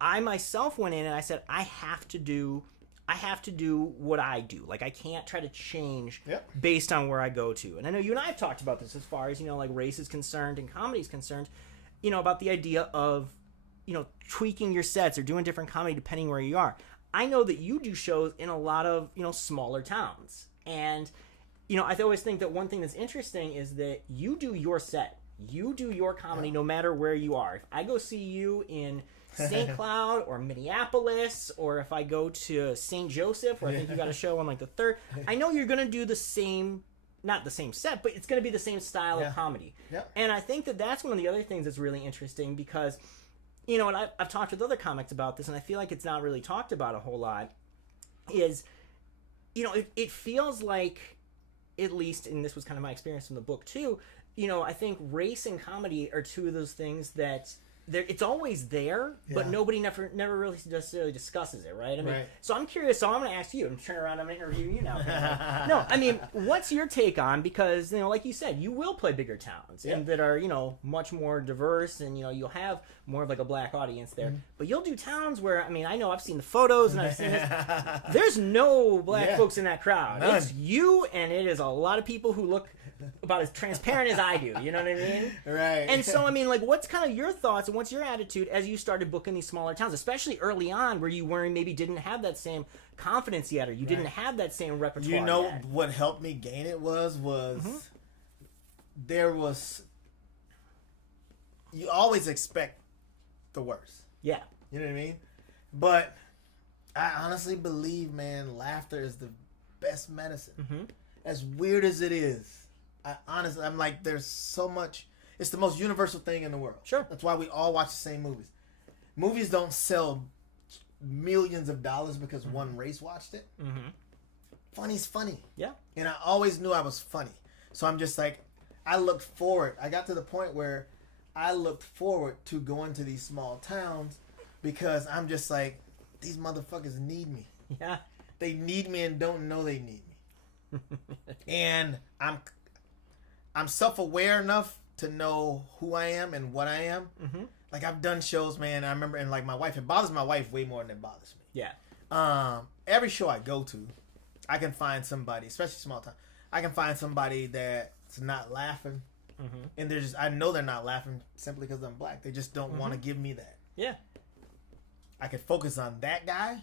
I myself went in and I said, I have to do what I do. Like, I can't try to change based on where I go to. And I know you and I have talked about this as far as, like, race is concerned and comedy is concerned, about the idea of, tweaking your sets or doing different comedy depending where you are. I know that you do shows in a lot of, smaller towns. And, I always think that one thing that's interesting is that you do your set. You do your comedy no matter where you are. If I go see you in St. Cloud or Minneapolis, or if I go to St. Joseph, where I think you got a show on like the 3rd, I know you're going to do the same, not the same set, but it's going to be the same style of comedy. And I think that that's one of the other things that's really interesting because, and I've talked with other comics about this, and I feel like it's not really talked about a whole lot, is, it feels like, at least, and this was kind of my experience from the book too, I think race and comedy are two of those things that it's always there, but nobody never really necessarily discusses it, right? I mean, so I'm curious. So I'm going to ask you. I'm turning around. I'm going to interview you now. No, I mean, what's your take on? Because like you said, you will play bigger towns and that are much more diverse, and you'll have more of like a black audience there. Mm-hmm. But you'll do towns where I know I've seen the photos and I've seen this. There's no black folks in that crowd. None. It's you, and it is a lot of people who look about as transparent as I do. You know what I mean? Right. And so, I mean, like, what's kind of your thoughts and what's your attitude as you started booking these smaller towns, especially early on, where you maybe didn't have that same confidence yet, or you didn't have that same repertoire yet? What helped me gain it was there was, you always expect the worst. Yeah. You know what I mean? But I honestly believe, man, laughter is the best medicine. Mm-hmm. As weird as it is. I'm like, there's so much. It's the most universal thing in the world. Sure. That's why we all watch the same movies. Movies don't sell millions of dollars because one race watched it. Mm-hmm. Funny's funny. Yeah. And I always knew I was funny. So I'm just like, I looked forward. I got to the point where I looked forward to going to these small towns because I'm just like, these motherfuckers need me. Yeah. They need me and don't know they need me. And I'm self-aware enough to know who I am and what I am. Mm-hmm. Like, I've done shows, man. I remember, and like my wife, it bothers my wife way more than it bothers me. Yeah. Every show I go to, I can find somebody, especially small town. I can find somebody that's not laughing, and I know they're not laughing simply because I'm black. They just don't want to give me that. Yeah. I could focus on that guy,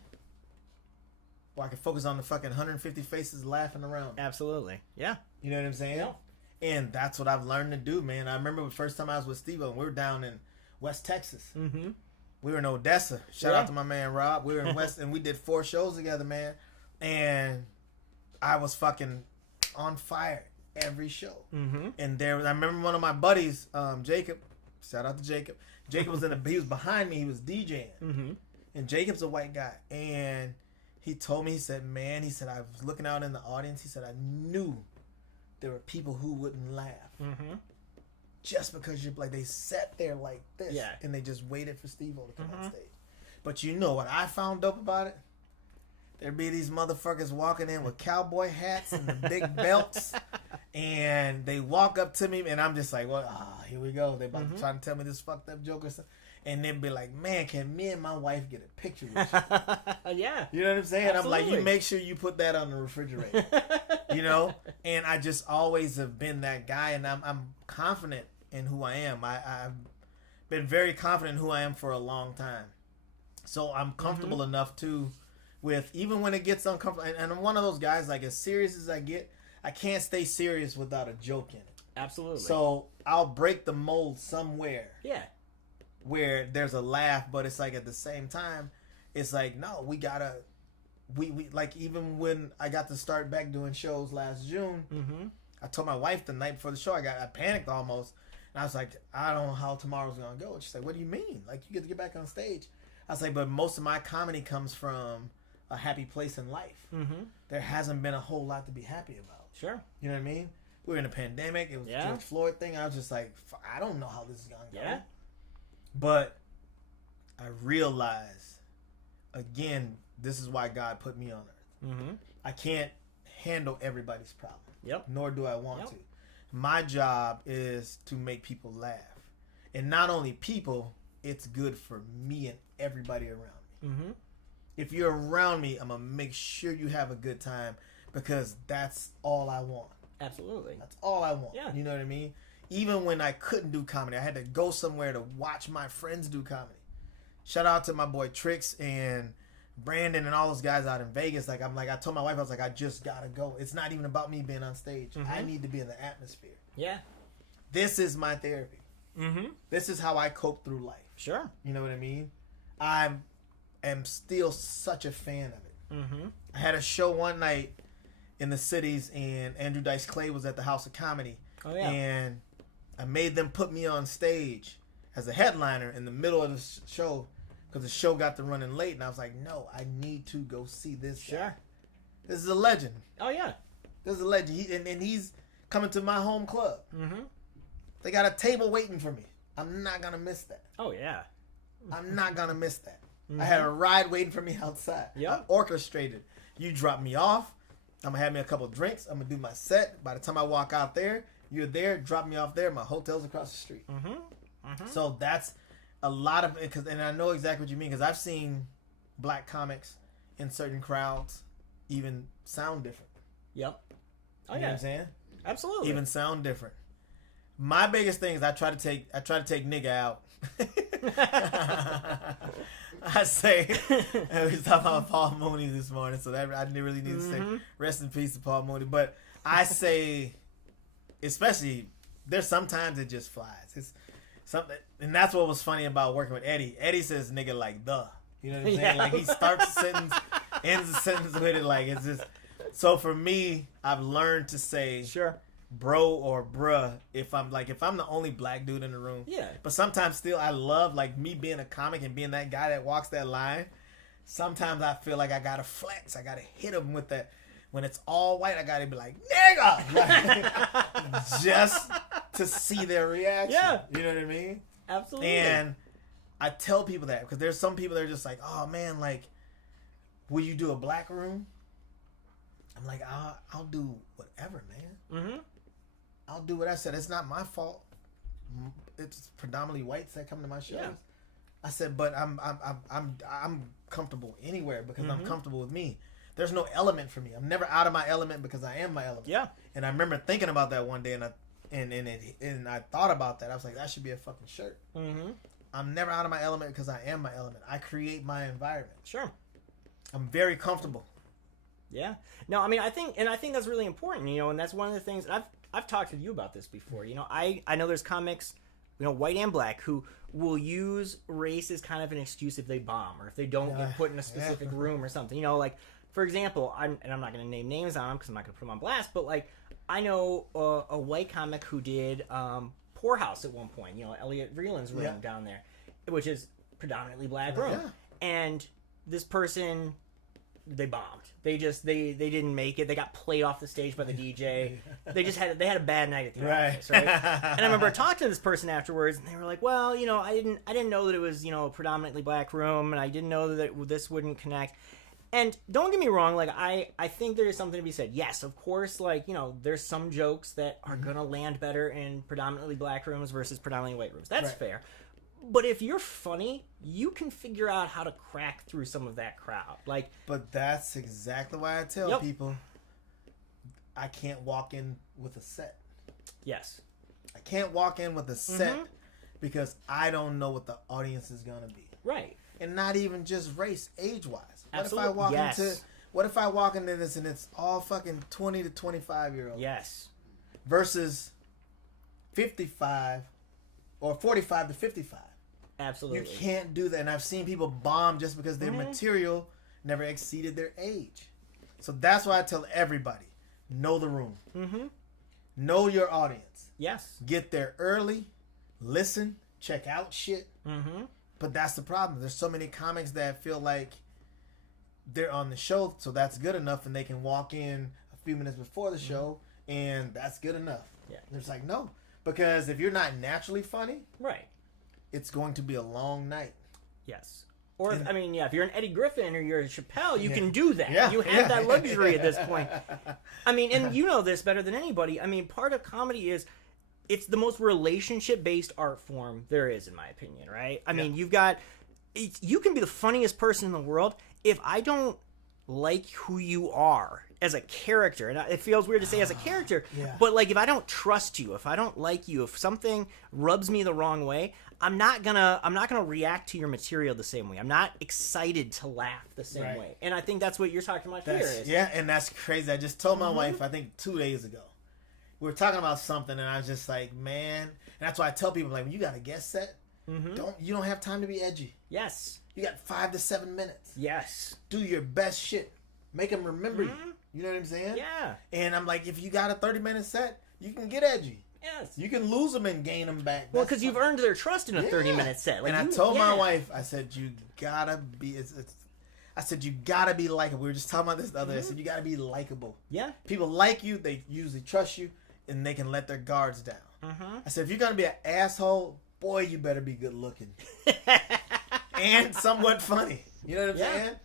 or I could focus on the fucking 150 faces laughing around. Absolutely. Yeah. You know what I'm saying? Yeah. And that's what I've learned to do, man. I remember the first time I was with Steve-O, and we were down in West Texas. Mm-hmm. We were in Odessa. Shout out to my man Rob. We were in West, and we did 4 shows together, man. And I was fucking on fire every show. Mm-hmm. And I remember one of my buddies, Jacob. Shout out to Jacob. Jacob was he was behind me. He was DJing, and Jacob's a white guy, and he told me, he said, man, he said, I was looking out in the audience. He said, I knew there were people who wouldn't laugh. Just because you're like, they sat there like this, and they just waited for Steve-O to come on stage. But you know what I found dope about it? There'd be these motherfuckers walking in with cowboy hats and the big belts, and they walk up to me, and I'm just like, well, here we go. They about to try to tell me this fucked up joke or something. And they'd be like, man, can me and my wife get a picture with you? Yeah. You know what I'm saying? Absolutely. I'm like, you make sure you put that on the refrigerator. You know? And I just always have been that guy, and I'm confident in who I am. I've been very confident in who I am for a long time. So I'm comfortable enough to, with, even when it gets uncomfortable, and I'm one of those guys, like, as serious as I get, I can't stay serious without a joke in it. Absolutely. So I'll break the mold somewhere. Yeah. Where there's a laugh, but it's like at the same time, it's like, no, we gotta, we like, even when I got to start back doing shows last June, I told my wife the night before the show, I panicked almost, and I was like, I don't know how tomorrow's gonna go. And she's like, what do you mean? Like, you get to get back on stage. I was like, but most of my comedy comes from a happy place in life. There hasn't been a whole lot to be happy about. Sure. You know what I mean? We were in a pandemic. It was a George Floyd thing. I was just like, I don't know how this is gonna go. Yeah. But I realize, again, this is why God put me on earth. I can't handle everybody's problem. Nor do I want to. My job is to make people laugh. And not only people, it's good for me and everybody around me. If you're around me, I'm going to make sure you have a good time, because that's all I want. Absolutely. That's all I want. Yeah. You know what I mean? Even when I couldn't do comedy, I had to go somewhere to watch my friends do comedy. Shout out to my boy Trix and Brandon and all those guys out in Vegas. I told my wife, I was like, I just gotta go. It's not even about me being on stage. I need to be in the atmosphere. Yeah. This is my therapy. This is how I cope through life. Sure. You know what I mean? I am still such a fan of it. I had a show one night in the cities, and Andrew Dice Clay was at the House of Comedy. Oh, yeah. And I made them put me on stage as a headliner in the middle of the show, because the show got to running late, and I was like, no, I need to go see this guy. This is a legend. Oh, yeah. This is a legend. And he's coming to my home club. They got a table waiting for me. I'm not going to miss that. Oh, yeah. I'm not going to miss that. I had a ride waiting for me outside. I orchestrated. You drop me off. I'm going to have me a couple drinks. I'm going to do my set. By the time I walk out there, you're there, drop me off there. My hotel's across the street. So that's a lot of it. And I know exactly what you mean, because I've seen black comics in certain crowds even sound different. Yep. Oh, you know what I'm saying? Absolutely. Even sound different. My biggest thing is I try to take nigga out. I say, we was talking about Paul Mooney this morning, so that I didn't really need to say rest in peace to Paul Mooney. But I say, especially, there's sometimes it just flies. It's something, and that's what was funny about working with Eddie. Eddie says nigga like the. You know what I'm saying? Yeah. Like, he starts a sentence, ends the sentence with it. Like, it's just. So for me, I've learned to say bro or bruh if I'm the only black dude in the room. Yeah. But sometimes still I love, like, me being a comic and being that guy that walks that line. Sometimes I feel like I gotta flex. I gotta hit him with that. When it's all white, I gotta be like, nigga! Just to see their reaction. Yeah. You know what I mean? Absolutely. And I tell people that, because there's some people that are just like, oh man, like, will you do a black room? I'm like, I'll do whatever, man. I'll do what I said. It's not my fault. It's predominantly whites that come to my shows. Yeah. I said, but I'm comfortable anywhere because I'm comfortable with me. There's no element for me. I'm never out of my element because I am my element. Yeah. And I remember thinking about that one day, and I thought about that. I was like, that should be a fucking shirt. I'm never out of my element because I am my element. I create my environment. Sure. I'm very comfortable. Yeah. No, I mean, I think that's really important, you know, and that's one of the things I've talked to you about this before. You know, I know there's comics, you know, white and black, who will use race as kind of an excuse if they bomb or if they don't get put in a specific room or something. You know, like, for example, I'm not going to name names on them because I'm not going to put them on blast, but, like, I know a white comic who did Poorhouse at one point, you know, Elliot Vreeland's room down there. which is predominantly black room. Yeah. And this person, they bombed. They didn't make it. They got played off the stage by the DJ. They had a bad night at the office, right? And I remember talking to this person afterwards, and they were like, "Well, I didn't know that it was a predominantly black room, and I didn't know that this wouldn't connect." And don't get me wrong, like I think there is something to be said. Yes, of course, there's some jokes that are gonna land better in predominantly black rooms versus predominantly white rooms. That's fair. But if you're funny, you can figure out how to crack through some of that crowd. But that's exactly why I tell people I can't walk in with a set. Yes. I can't walk in with a set because I don't know what the audience is gonna be. Right. And not even just race, age-wise. Absolutely. What if I walk into this and it's all fucking 20 to 25-year-olds? Yes. Versus 55 or 45 to 55. Absolutely. You can't do that. And I've seen people bomb just because their material never exceeded their age. So that's why I tell everybody, know the room. Know your audience. Yes. Get there early, listen, check out shit. But that's the problem. There's so many comics that feel like they're on the show, so that's good enough, and they can walk in a few minutes before the show, and that's good enough. Yeah. It's like, no. Because if you're not naturally funny, right, it's going to be a long night. Yes. Or, if you're an Eddie Griffin or you're a Chappelle, you can do that. Yeah. You have that luxury at this point. And you know this better than anybody. Part of comedy is it's the most relationship-based art form there is, in my opinion, right? You can be the funniest person in the world. If I don't like who you are as a character, and it feels weird to say as a character, but if I don't trust you, if I don't like you, if something rubs me the wrong way, I'm not gonna react to your material the same way. I'm not excited to laugh the same way. And I think that's what you're talking about here. Yeah, and that's crazy. I just told my wife, I think 2 days ago, we were talking about something, and I was just like, man, and that's why I tell people, when you got a guest set, you don't have time to be edgy. Yes. You got 5 to 7 minutes. Yes. Do your best shit. Make them remember you. You know what I'm saying? Yeah. And I'm like, if you got a 30-minute set, you can get edgy. Yes. You can lose them and gain them back. Well, because you've earned their trust in a 30-minute set. And I told my wife, I said, you gotta be. I said, you gotta be likable. We were just talking about this the other day. I said, you gotta be likable. Yeah. People like you. They usually trust you, and they can let their guards down. I said, if you're gonna be an asshole, boy, you better be good looking and somewhat funny. You know what I'm saying?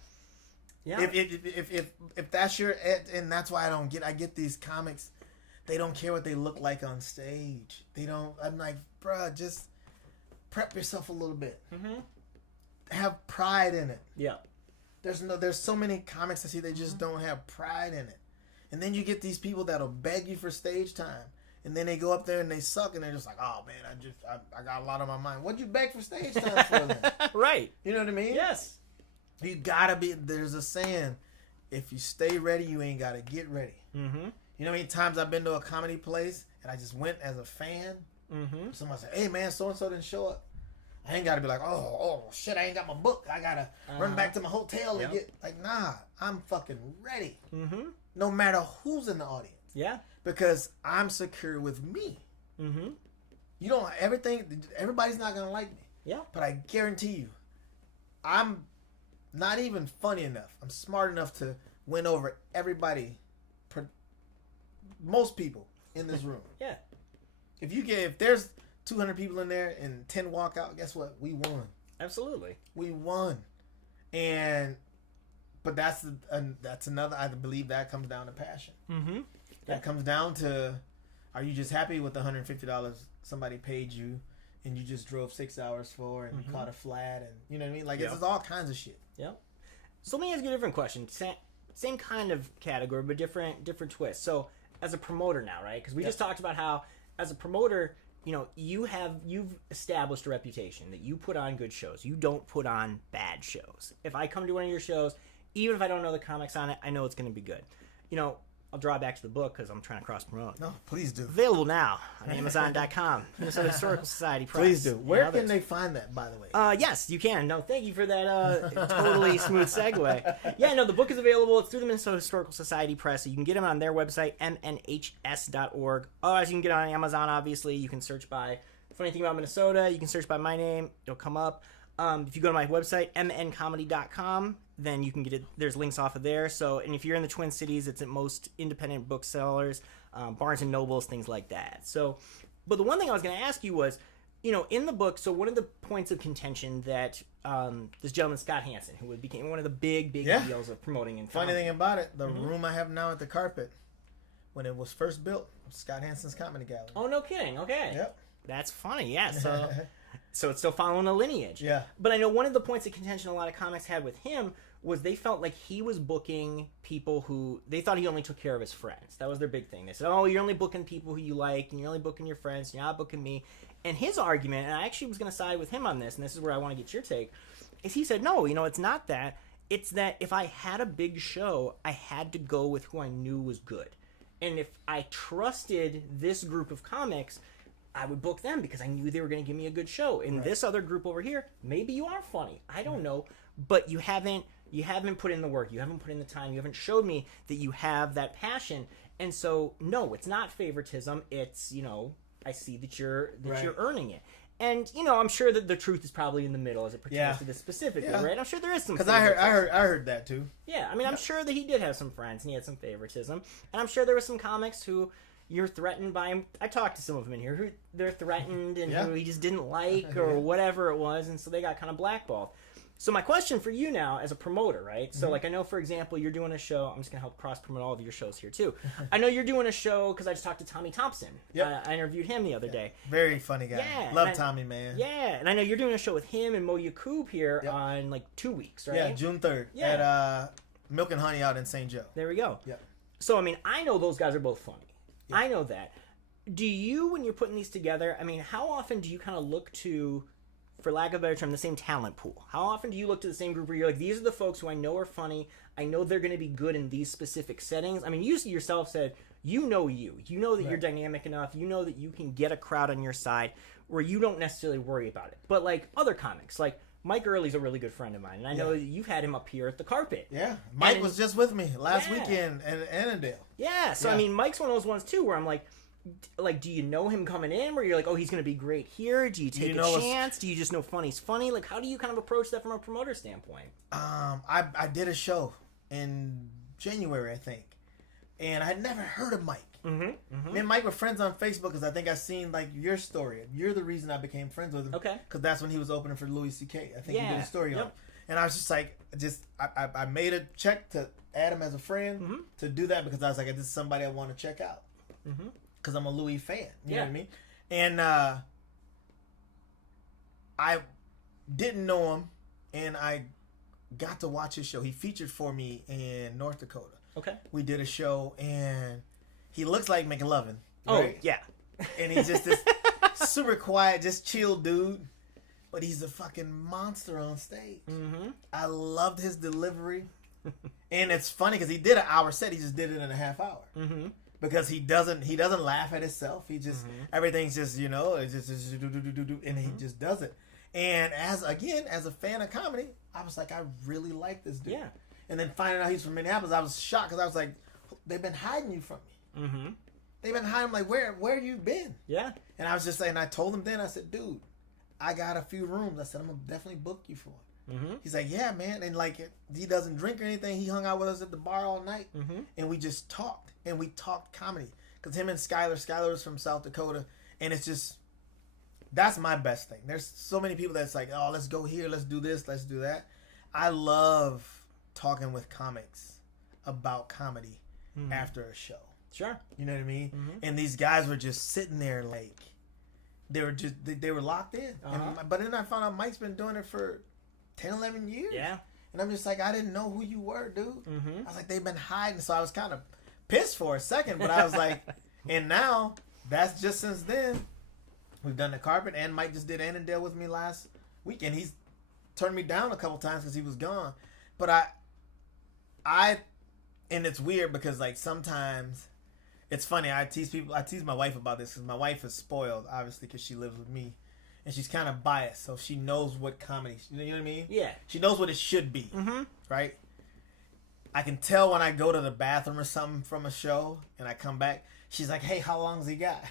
Yeah. If that's your, and that's why I get these comics. They don't care what they look like on stage. They don't. I'm like, bruh, just prep yourself a little bit. Have pride in it. Yeah. There's so many comics I see they just don't have pride in it, and then you get these people that'll beg you for stage time, and then they go up there and they suck, and they're just like, oh man, I got a lot on my mind. What'd you beg for stage time for then? Right. You know what I mean? Yes. You gotta be. There's a saying, if you stay ready, you ain't gotta get ready. You know how many times I've been to a comedy place and I just went as a fan? Someone said, hey man, so-and-so didn't show up. I ain't got to be like, oh shit, I ain't got my book. I got to run back to my hotel and get, nah, I'm fucking ready. No matter who's in the audience. Yeah. Because I'm secure with me. You don't, everybody's not going to like me. Yeah. But I guarantee you, I'm not even funny enough. I'm smart enough to win over everybody, most people in this room. Yeah. If there's 200 people in there and 10 walk out, guess what? We won. Absolutely. We won. But that's another, I believe that comes down to passion. That comes down to, are you just happy with the $150 somebody paid you and you just drove 6 hours for and you caught a flat, and you know what I mean? Like, it's all kinds of shit. Yep. So let me ask you a different question. Same kind of category, but different twist. So as a promoter now, right? Because we just talked about how as a promoter, you've established a reputation that you put on good shows. You don't put on bad shows. If I come to one of your shows, even if I don't know the comics on it, I know it's going to be good. I'll draw back to the book because I'm trying to cross-promote. No, please do. Available now on Amazon.com. Minnesota Historical Society Press. Please do. Where can they find that, by the way? Yes, you can. No, thank you for that totally smooth segue. Yeah, no, the book is available. It's through the Minnesota Historical Society Press. So you can get them on their website, mnhs.org. Otherwise, you can get it on Amazon, obviously. You can search by Funny thing about Minnesota, you can search by my name. It'll come up. If you go to my website, mncomedy.com, then you can get it. There's links off of there. So, and if you're in the Twin Cities, it's at most independent booksellers, Barnes and Nobles, things like that. So, but the one thing I was going to ask you was, in the book, so one of the points of contention that this gentleman, Scott Hansen, who became one of the big deals of promoting in Funny thing about it, the room I have now at the Carpet, when it was first built, was Scott Hansen's Comedy Gallery. Oh, no kidding. Okay. Yep. That's funny. Yeah. So it's still following a lineage. Yeah. But I know one of the points of contention a lot of comics had with him was they felt like he was booking people who they thought he only took care of his friends. That was their big thing. They said, "Oh, you're only booking people who you like, and you're only booking your friends. You're not booking me." And his argument, and I actually was going to side with him on this, and this is where I want to get your take, is he said, "No, it's not that. It's that if I had a big show, I had to go with who I knew was good, and if I trusted this group of comics." I would book them because I knew they were going to give me a good show. And this other group over here, maybe you are funny. I don't know. But you haven't put in the work. You haven't put in the time. You haven't showed me that you have that passion. And so, no, it's not favoritism. It's, I see that you're earning it. And, I'm sure that the truth is probably in the middle as it pertains to this specifically, right? I'm sure there is some because I heard that too. Yeah, I mean, I'm sure that he did have some friends and he had some favoritism. And I'm sure there were some comics who you're threatened by him. I talked to some of them in here who they're threatened and who he just didn't like or whatever it was, and so they got kind of blackballed. So my question for you now as a promoter, right? So like I know, for example, you're doing a show. I'm just going to help cross-promote all of your shows here too. I know you're doing a show because I just talked to Tommy Thompson. Yep. I interviewed him the other day. Very funny guy. Yeah. Love Tommy, man. Yeah, and I know you're doing a show with him and Mo Yacoub here on like 2 weeks, right? Yeah, June 3rd at Milk and Honey out in St. Joe. There we go. Yep. So, I mean, I know those guys are both funny. Yep. I know that. Do you, when you're putting these together, I mean, how often do you kind of look to, for lack of a better term, the same talent pool? How often do you look to the same group where you're like, these are the folks who I know are funny, I know they're going to be good in these specific settings? I mean, you yourself said, you know that you're dynamic enough, you know that you can get a crowd on your side where you don't necessarily worry about it. But like other comics, like Mike Early's a really good friend of mine, and I know that you've had him up here at the Carpet. Yeah, Mike was just with me last weekend in Annandale. Yeah, so I mean, Mike's one of those ones too where I'm like, do you know him coming in where you're like, oh, he's going to be great here? Do you take a chance? Do you just know funny's funny? Like, how do you kind of approach that from a promoter standpoint? I did a show in January, I think, and I had never heard of Mike. Me and Mike were friends on Facebook because I think I seen like your story. You're the reason I became friends with him. Okay. Because that's when he was opening for Louis C.K. I think he did a story on it. And I was just like, I made a check to add him as a friend to do that because I was like, this is somebody I want to check out. Because I'm a Louis fan. You know what I mean? And I didn't know him, and I got to watch his show. He featured for me in North Dakota. Okay. We did a show, and he looks like McLovin. Right? Oh, yeah. And he's just this super quiet, just chill dude. But he's a fucking monster on stage. I loved his delivery. And it's funny because he did an hour set. He just did it in a half hour. Because he doesn't laugh at himself. He just everything's just it's just do, and he just does it. And as a fan of comedy, I was like, I really like this dude. Yeah. And then finding out he's from Minneapolis, I was shocked because I was like, they've been hiding you from me. They've been hiding. Like, where you been? Yeah. And I was just saying, I told him then, I said, dude, I got a few rooms. I said, I'm gonna definitely book you for it. He's like, yeah, man. And like, he doesn't drink or anything. He hung out with us at the bar all night, and we just talked. And we talked comedy because him and Skylar was from South Dakota, and it's just that's my best thing. There's so many people that's like, oh, let's go here, let's do this, let's do that. I love talking with comics about comedy after a show. Sure, you know what I mean. And these guys were just sitting there like they were locked in. But then I found out Mike's been doing it for 10, 11 years. Yeah, and I'm just like, I didn't know who you were, dude. I was like, they've been hiding, so I was kind of pissed for a second, but I was like, and now that's just since then we've done the Carpet, and Mike just did Annandale with me last weekend. He's turned me down a couple times because he was gone, but I and it's weird because like sometimes it's funny. I tease my wife about this because my wife is spoiled obviously because she lives with me, and she's kind of biased, so she knows what comedy, you know what I mean? Yeah, she knows what it should be, right? I can tell when I go to the bathroom or something from a show and I come back, she's like, hey, how long's he got?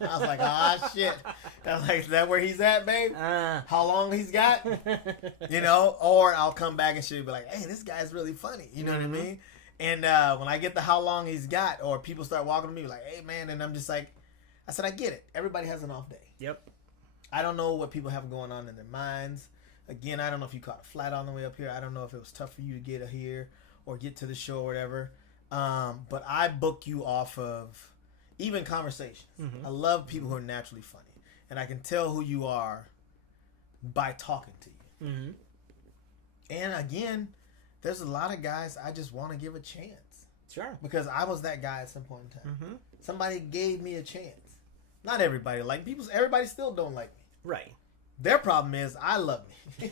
I was like, ah, shit. I was like, is that where he's at, babe? How long he's got? You know, or I'll come back and she'll be like, hey, this guy's really funny. You know what I mean? And when I get the how long he's got, or people start walking to me like, hey, man, and I'm just like, I said, I get it. Everybody has an off day. Yep. I don't know what people have going on in their minds. Again, I don't know if you caught a flat on the way up here. I don't know if it was tough for you to get here or get to the show or whatever. But I book you off of even conversations. I love people who are naturally funny. And I can tell who you are by talking to you. And again, there's a lot of guys I just want to give a chance. Sure. Because I was that guy at some point in time. Somebody gave me a chance. Not everybody like people. Everybody still don't like me. Right. Their problem is I love me.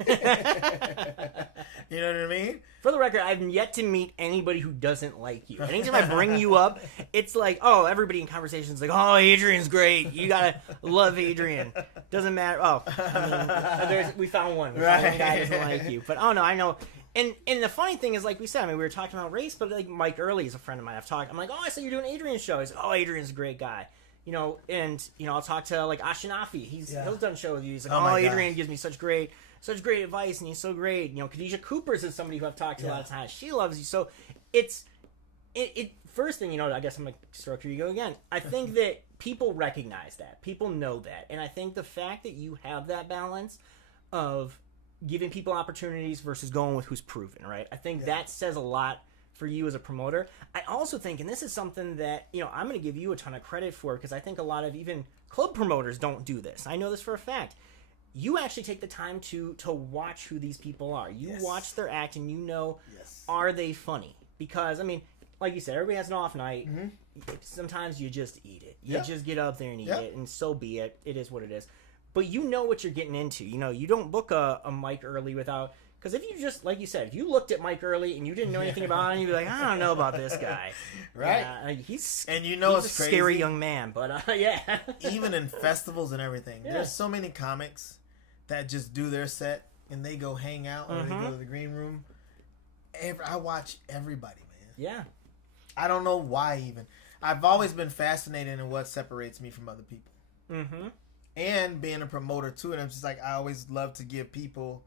You know what I mean? For the record, I've yet to meet anybody who doesn't like you. Anytime I bring you up, it's like, oh, everybody in conversations like, oh, Adrian's great. You gotta love Adrian. Doesn't matter. Oh, I mean, we found one. We found one guy who doesn't like you. But oh no, I know. And the funny thing is, like we said, I mean, we were talking about race, but like Mike Early is a friend of mine. I'm like, oh, I saw you're doing Adrian's show. He's like, oh, Adrian's a great guy. You know, and you know, I'll talk to like Ashinafi. He's done a show with you. He's like, oh, Adrian gives me such great advice, and he's so great. You know, Khadijah Coopers is somebody who I've talked to a lot of times. She loves you. So it's first thing, you know, I guess I'm gonna stroke your ego again. I think that people recognize that, people know that, and I think the fact that you have that balance of giving people opportunities versus going with who's proven, right? I think that says a lot for you as a promoter. I also think, and this is something that, you know, I'm going to give you a ton of credit for, because I think a lot of even club promoters don't do this. I know this for a fact. You actually take the time to watch who these people are. You watch their act and you know, are they funny? Because, I mean, like you said, everybody has an off night. Sometimes you just eat it. You just get up there and eat it, and so be it. It is what it is. But you know what you're getting into. You know, you don't book a Mike Early without... Because if you just, like you said, if you looked at Mike Early and you didn't know anything about him, you'd be like, I don't know about this guy. Right. He's and you know, he's it's a crazy. Scary young man, but yeah. Even in festivals and everything, there's so many comics that just do their set and they go hang out or they go to the green room. I watch everybody, man. Yeah. I don't know why even. I've always been fascinated in what separates me from other people. And being a promoter too, and I'm just like, I always love to give people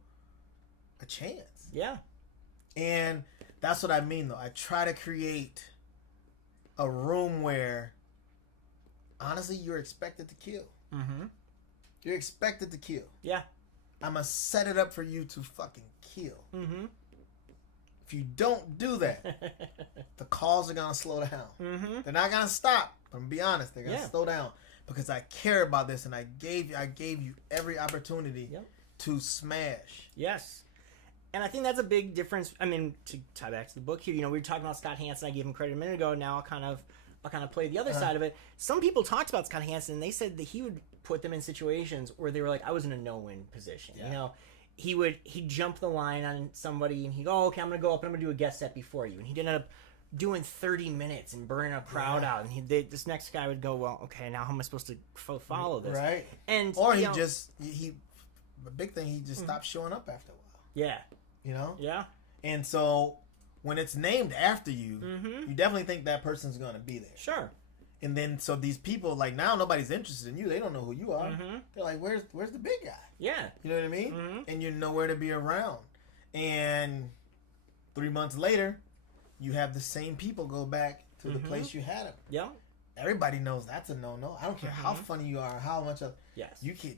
a chance. Yeah. And that's what I mean, though. I try to create a room where, honestly, you're expected to kill. You're expected to kill. Yeah. I'm going to set it up for you to fucking kill. If you don't do that, the calls are going to slow down. They're not going to stop. I'm going to be honest. They're going to slow down. Because I care about this, and I gave you every opportunity to smash. Yes. And I think that's a big difference. I mean, to tie back to the book here, you know, we were talking about Scott Hansen. I gave him credit a minute ago. Now I'll kind of play the other side of it. Some people talked about Scott Hansen, and they said that he would put them in situations where they were like, I was in a no-win position. You know, he'd jump the line on somebody, and he'd go, oh, okay, I'm going to go up and I'm going to do a guest set before you. And he'd end up doing 30 minutes and burning a crowd out. And this next guy would go, well, okay, now how am I supposed to follow this? Right. And or the big thing, he just stopped showing up after a while. Yeah. You know? Yeah. And so when it's named after you, you definitely think that person's going to be there. Sure. And then so these people, like, now nobody's interested in you. They don't know who you are. They're like, where's the big guy? Yeah. You know what I mean? And you're nowhere to be around. And 3 months later, you have the same people go back to the place you had them. Yeah. Everybody knows that's a no-no. I don't care how funny you are, how much of... Yes. You can't...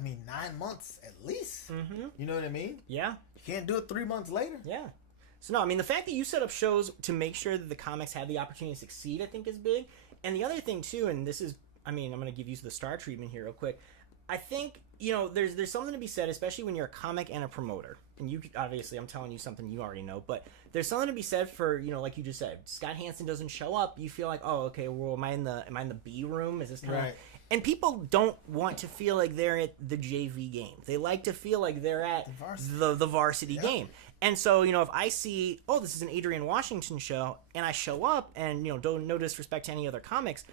9 months at least. You know what I mean? Yeah. You can't do it 3 months later. Yeah. So, no, I mean, the fact that you set up shows to make sure that the comics have the opportunity to succeed, I think, is big. And the other thing, too, and this is... I mean, I'm going to give you the star treatment here real quick. I think, you know, there's something to be said, especially when you're a comic and a promoter. And you, obviously, I'm telling you something you already know, but there's something to be said for, you know, like you just said, Scott Hansen doesn't show up. You feel like, oh, okay, well, am I in the B room? Is this kind of... Right. And people don't want to feel like they're at the JV game. They like to feel like they're at the varsity game. And so, you know, if I see, oh, this is an Adrian Washington show, and I show up, and, you know, no disrespect to any other comics,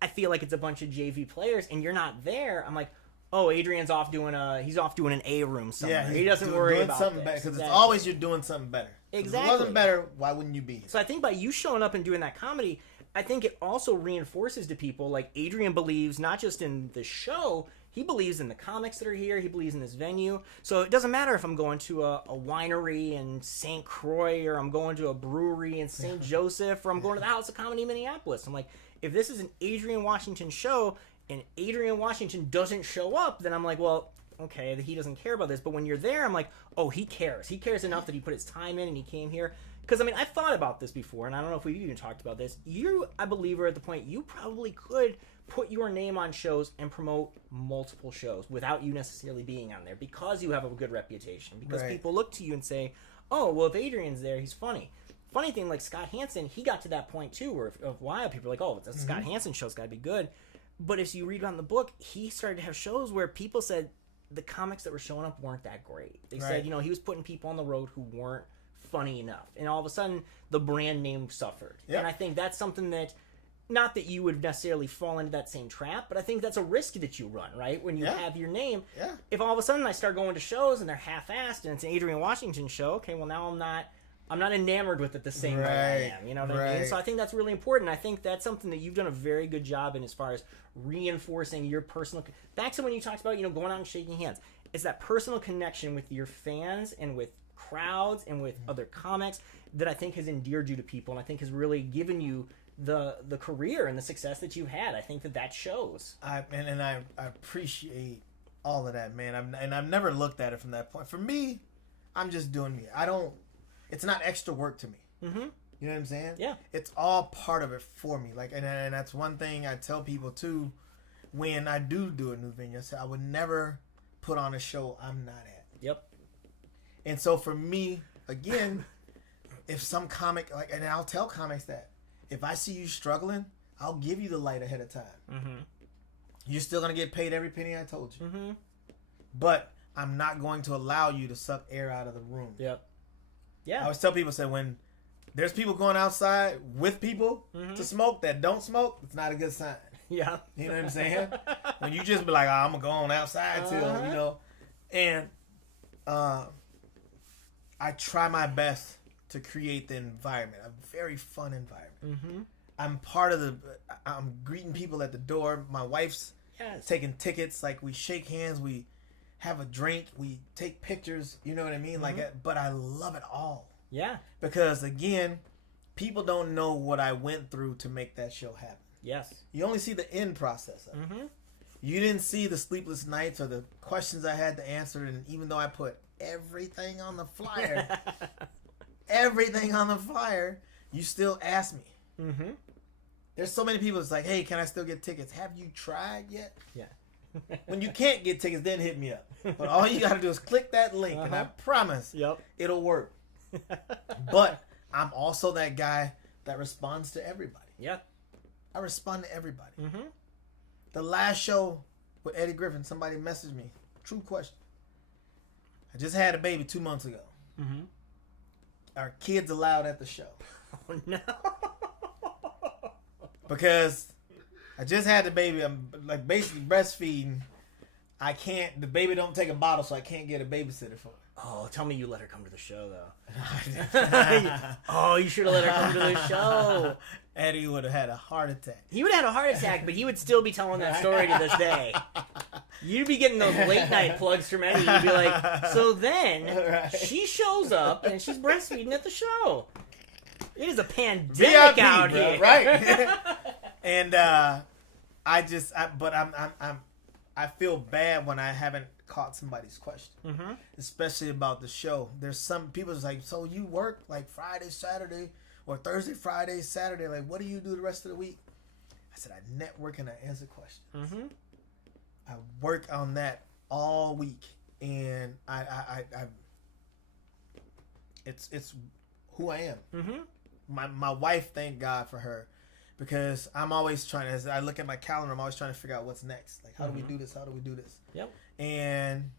I feel like it's a bunch of JV players, and you're not there. I'm like, oh, Adrian's off doing an A room somewhere. Yeah, he doesn't worry about something better, because it's always you're doing something better. Exactly. If it wasn't better, why wouldn't you be here? So I think by you showing up and doing that comedy, I think it also reinforces to people, like Adrian believes not just in the show, he believes in the comics that are here, he believes in this venue. So it doesn't matter if I'm going to a winery in St. Croix, or I'm going to a brewery in St. Joseph, or I'm going to the House of Comedy in Minneapolis. I'm like, if this is an Adrian Washington show and Adrian Washington doesn't show up, then I'm like, well, okay, he doesn't care about this. But when you're there, I'm like, oh, he cares. He cares enough that he put his time in and he came here. Because, I mean, I've thought about this before, and I don't know if we've even talked about this. You, I believe, are at the point you probably could put your name on shows and promote multiple shows without you necessarily being on there, because you have a good reputation. Because people look to you and say, oh, well, if Adrian's there, he's funny. Funny thing, like Scott Hansen, he got to that point, too, where a while people are like, oh, the Scott Hansen show's got to be good. But as you read on the book, he started to have shows where people said the comics that were showing up weren't that great. They said, you know, he was putting people on the road who weren't funny enough, and all of a sudden the brand name suffered. And I think that's something that, not that you would necessarily fall into that same trap, but I think that's a risk that you run, right? When you have your name, if all of a sudden I start going to shows and they're half-assed and it's an Adrian Washington show, okay, well now I'm not enamored with it the same way I am, you know what I mean? So I think that's really important. I think that's something that you've done a very good job in, as far as reinforcing your personal, back to when you talked about, you know, going out and shaking hands. It's that personal connection with your fans and with crowds and with other comics that I think has endeared you to people, and I think has really given you the career and the success that you've had. I think that shows. I appreciate all of that, man. I've never looked at it from that point. For me, I'm just doing me. It's not extra work to me. You know what I'm saying? Yeah. It's all part of it for me. Like, and that's one thing I tell people too, when I do a new venue. I say I would never put on a show I'm not at. Yep. And so for me, again, if some comic, like, and I'll tell comics that if I see you struggling, I'll give you the light ahead of time. You're still going to get paid every penny I told you. But I'm not going to allow you to suck air out of the room. Yep. Yeah. I always tell people, say, when there's people going outside with people to smoke that don't smoke, it's not a good sign. Yeah. You know what I'm saying? When you just be like, oh, I'm going to go on outside till, you know. And I try my best to create the environment, a very fun environment. I'm part of I'm greeting people at the door. My wife's taking tickets. Like, we shake hands, we have a drink, we take pictures, you know what I mean? Like, but I love it all. Yeah. Because, again, people don't know what I went through to make that show happen. Yes. You only see the end process of it. You didn't see the sleepless nights or the questions I had to answer, and even though I put everything on the flyer, you still ask me. There's so many people that's like, hey, can I still get tickets? Have you tried yet? Yeah. When you can't get tickets, then hit me up. But all you got to do is click that link, and I promise it'll work. But I'm also that guy that responds to everybody. Yeah. I respond to everybody. The last show with Eddie Griffin, somebody messaged me. True question. I just had a baby 2 months ago. Are kids allowed at the show? Oh, no. Because I just had the baby. I'm like basically breastfeeding. I can't. The baby don't take a bottle, so I can't get a babysitter for it. Oh, tell me you let her come to the show, though. Oh, you should have let her come to the show. Eddie would have had a heart attack. He would have had a heart attack, but he would still be telling that story to this day. You'd be getting those late night plugs from Eddie. You'd be like, so then she shows up and she's breastfeeding at the show. It is a pandemic VIP, out bro, here, right? And I feel bad when I haven't caught somebody's question, especially about the show. There's some people that's like, so you work like Friday, Saturday, or Thursday, Friday, Saturday. Like, what do you do the rest of the week? I said, I network and I answer questions. I work on that all week, and I it's who I am. My wife, thank God for her, because I'm always trying to, as I look at my calendar, I'm always trying to figure out what's next. Like, how do we do this? How do we do this? Yep. And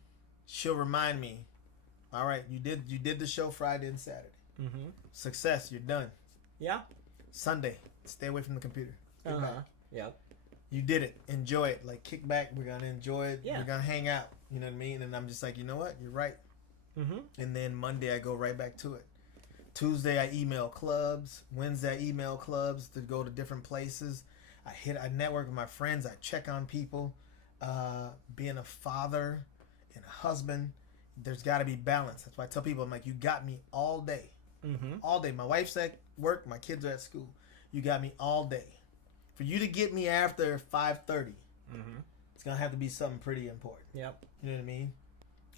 she'll remind me, all right, you did the show Friday and Saturday. Success, you're done. Yeah. Sunday, stay away from the computer. Yep. You did it. Enjoy it. Like, kick back. We're going to enjoy it. Yeah. We're going to hang out. You know what I mean? And I'm just like, you know what? You're right. And then Monday, I go right back to it. Tuesday I email clubs. Wednesday I email clubs to go to different places. I network with my friends. I check on people. Being a father and a husband, there's got to be balance. That's why I tell people, I'm like, you got me all day. All day. My wife's at work. My kids are at school. You got me all day. For you to get me after 5:30, it's going to have to be something pretty important. Yep. You know what I mean?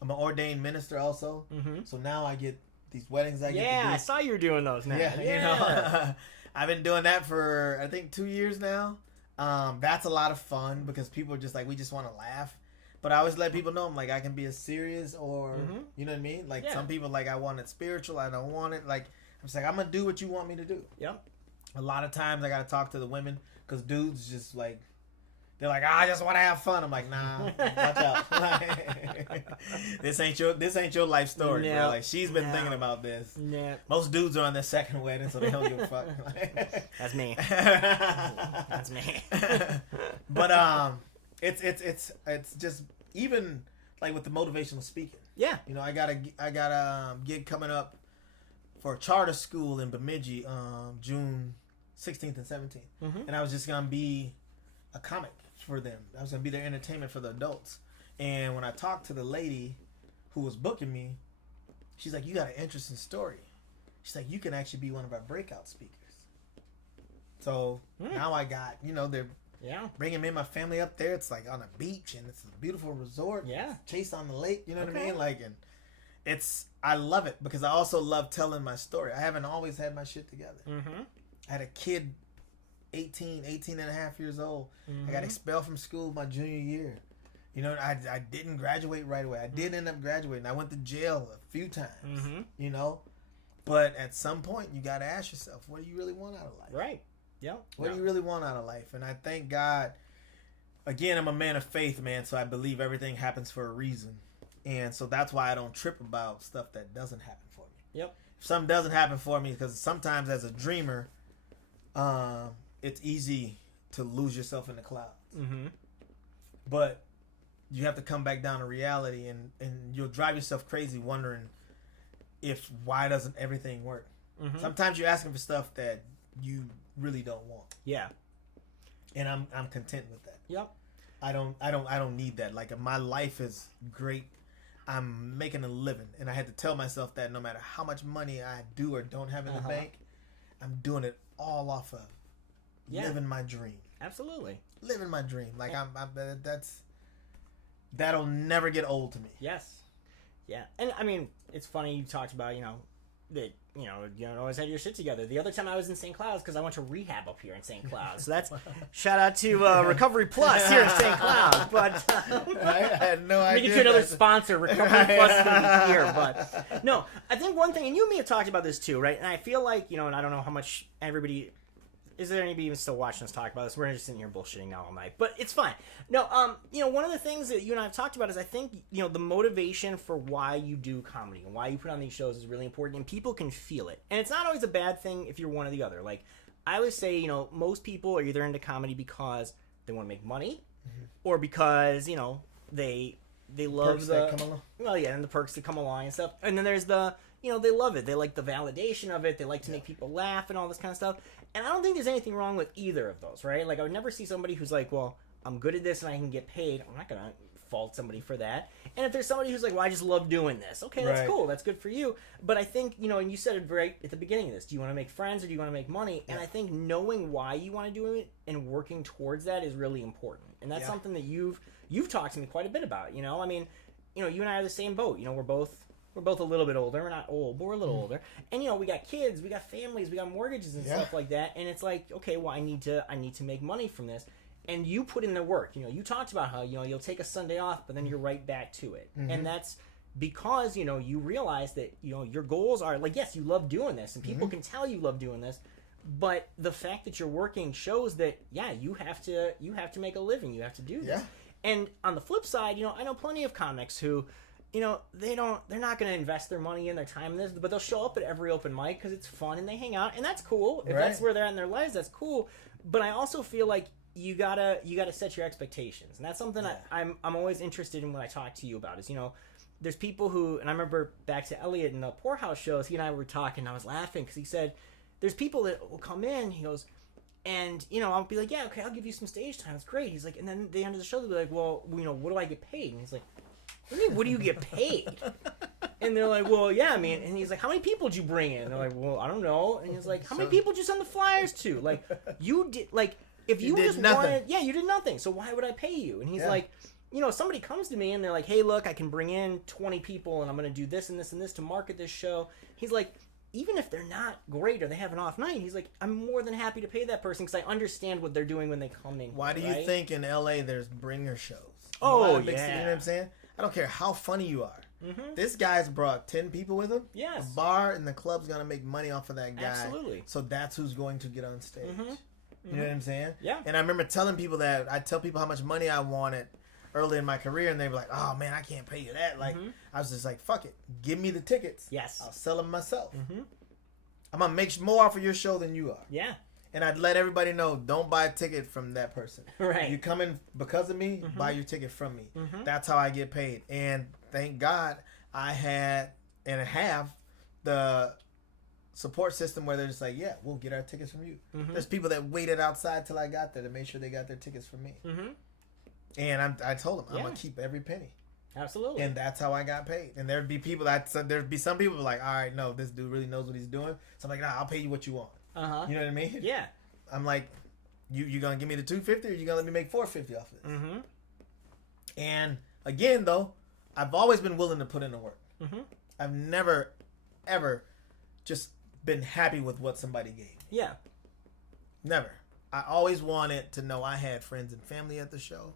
I'm an ordained minister also. So now I get these weddings I get to do. Yeah, I saw you were doing those now. Yeah. You know? I've been doing that for, I think, 2 years now. That's a lot of fun because people are just like, we just want to laugh. But I always let people know, I'm like, I can be as serious or, you know what I mean? Like, some people, like, I want it spiritual. I don't want it. Like, I'm just like, I'm going to do what you want me to do. Yep. A lot of times I got to talk to the women because dudes just, like, they're like, I just want to have fun. I'm like, nah, watch out. This ain't your life story, bro. Like, she's been thinking about this. Most dudes are on their second wedding, so they don't give a fuck. That's me. That's me. But it's just even like with the motivational speaking. Yeah. You know, I got a gig coming up for a charter school in Bemidji, June 16th and 17th, and I was just gonna be a comic for them. I was gonna be their entertainment for the adults. And when I talked to the lady who was booking me, she's like, you got an interesting story. She's like, you can actually be one of our breakout speakers. So now I got, you know, they're bringing me and my family up there. It's like on a beach and it's a beautiful resort. Yeah. Chase on the lake, you know what I mean? Like, and I love it because I also love telling my story. I haven't always had my shit together. I had a kid 18 and a half years old. I got expelled from school my junior year. You know, I didn't graduate right away. I did end up graduating. I went to jail a few times, you know. But at some point, you got to ask yourself, what do you really want out of life? Right. Yeah. What do you really want out of life? And I thank God, again, I'm a man of faith, man, so I believe everything happens for a reason. And so that's why I don't trip about stuff that doesn't happen for me. Yep. If something doesn't happen for me, because sometimes as a dreamer, it's easy to lose yourself in the clouds. But you have to come back down to reality, and you'll drive yourself crazy wondering why doesn't everything work. Sometimes you're asking for stuff that you really don't want. Yeah. And I'm content with that. Yep. I don't need that. Like, my life is great. I'm making a living, and I had to tell myself that no matter how much money I do or don't have in the bank, I'm doing it all off of living my dream. Absolutely. Living my dream. Like, that'll never get old to me. Yes. Yeah. And I mean, it's funny you talked about, you know, that, you know, you don't always have your shit together. The other time I was in St. Cloud because I went to rehab up here in St. Cloud. So that's shout out to Recovery Plus here in St. Cloud. But I had no idea. Let me get you another sponsor. Recovery Plus is going to be here. But no, I think one thing, and you and me have talked about this too, right? And I feel like, you know, and I don't know how much everybody. Is there anybody even still watching us talk about this? We're just sitting here bullshitting now all night, but it's fine. No, you know, one of the things that you and I have talked about is I think, you know, the motivation for why you do comedy and why you put on these shows is really important, and people can feel it. And it's not always a bad thing if you're one or the other. Like, I always say, you know, most people are either into comedy because they want to make money, or because, you know, they love perks that come along. Well, yeah, and the perks that come along and stuff. And then there's the, you know, they love it. They like the validation of it. They like to make people laugh and all this kind of stuff. And I don't think there's anything wrong with either of those, right? Like, I would never see somebody who's like, well, I'm good at this and I can get paid. I'm not going to fault somebody for that. And if there's somebody who's like, well, I just love doing this. Okay, that's cool. That's good for you. But I think, you know, and you said it right at the beginning of this. Do you want to make friends or do you want to make money? And I think knowing why you want to do it and working towards that is really important. And that's something that you've talked to me quite a bit about, you know? I mean, you know, you and I are the same boat. You know, we're both a little bit older. We're not old, but we're a little older. And, you know, we got kids, we got families, we got mortgages and stuff like that. And it's like, okay, well, I need to make money from this. And you put in the work. You know, you talked about how, you know, you'll take a Sunday off, but then you're right back to it. And that's because, you know, you realize that, you know, your goals are, like, yes, you love doing this, and people can tell you love doing this, but the fact that you're working shows that, yeah, you have to make a living. You have to do this. And on the flip side, you know, I know plenty of comics who, you know, they're not going to invest their money and their time in this, but they'll show up at every open mic because it's fun and they hang out, and that's cool. If that's where they're at in their lives, that's cool. But I also feel like you gotta set your expectations, and that's something I'm always interested in when I talk to you about. Is, you know, there's people who, and I remember back to Elliot in the Poorhouse shows, he and I were talking, and I was laughing because he said, there's people that will come in, he goes, and, you know, I'll be like, yeah, okay, I'll give you some stage time. It's great. He's like, and then at the end of the show, they'll be like, well, you know, what do I get paid? And he's like, what do you mean, what do you get paid? And they're like, well, yeah, I mean, and he's like, how many people did you bring in? And they're like, well, I don't know. And he's like, how many people did you send the flyers to? Like, you did, like, if you just wanted, yeah, you did nothing. So why would I pay you? And he's like, you know, somebody comes to me and they're like, hey, look, I can bring in 20 people and I'm going to do this and this and this to market this show. He's like, even if they're not great or they have an off night, he's like, I'm more than happy to pay that person because I understand what they're doing when they come in. Why do you think in LA there's bringer shows? Oh, yeah. You know what I'm saying? I don't care how funny you are. Mm-hmm. This guy's brought 10 people with him. Yes. The bar and the club's going to make money off of that guy. Absolutely. So that's who's going to get on stage. Mm-hmm. You know what I'm saying? Yeah. And I remember telling people that, I tell people how much money I wanted early in my career, and they were like, oh man, I can't pay you that. Like, I was just like, fuck it. Give me the tickets. Yes. I'll sell them myself. Mm-hmm. I'm going to make more off of your show than you are. Yeah. And I'd let everybody know, don't buy a ticket from that person. Right. You come in because of me, buy your ticket from me. That's how I get paid. And thank God I had and have the support system where they're just like, yeah, we'll get our tickets from you. There's people that waited outside till I got there to make sure they got their tickets from me. And I told them, I'm going to keep every penny. Absolutely. And that's how I got paid. And there'd be people there'd be some people like, all right, no, this dude really knows what he's doing. So I'm like, nah, I'll pay you what you want. You know what I mean? Yeah. I'm like, you gonna give me the $250 or you gonna let me make $450 off of this? And again, though, I've always been willing to put in the work. I've never, ever just been happy with what somebody gave me. Yeah. Never. I always wanted to know I had friends and family at the show.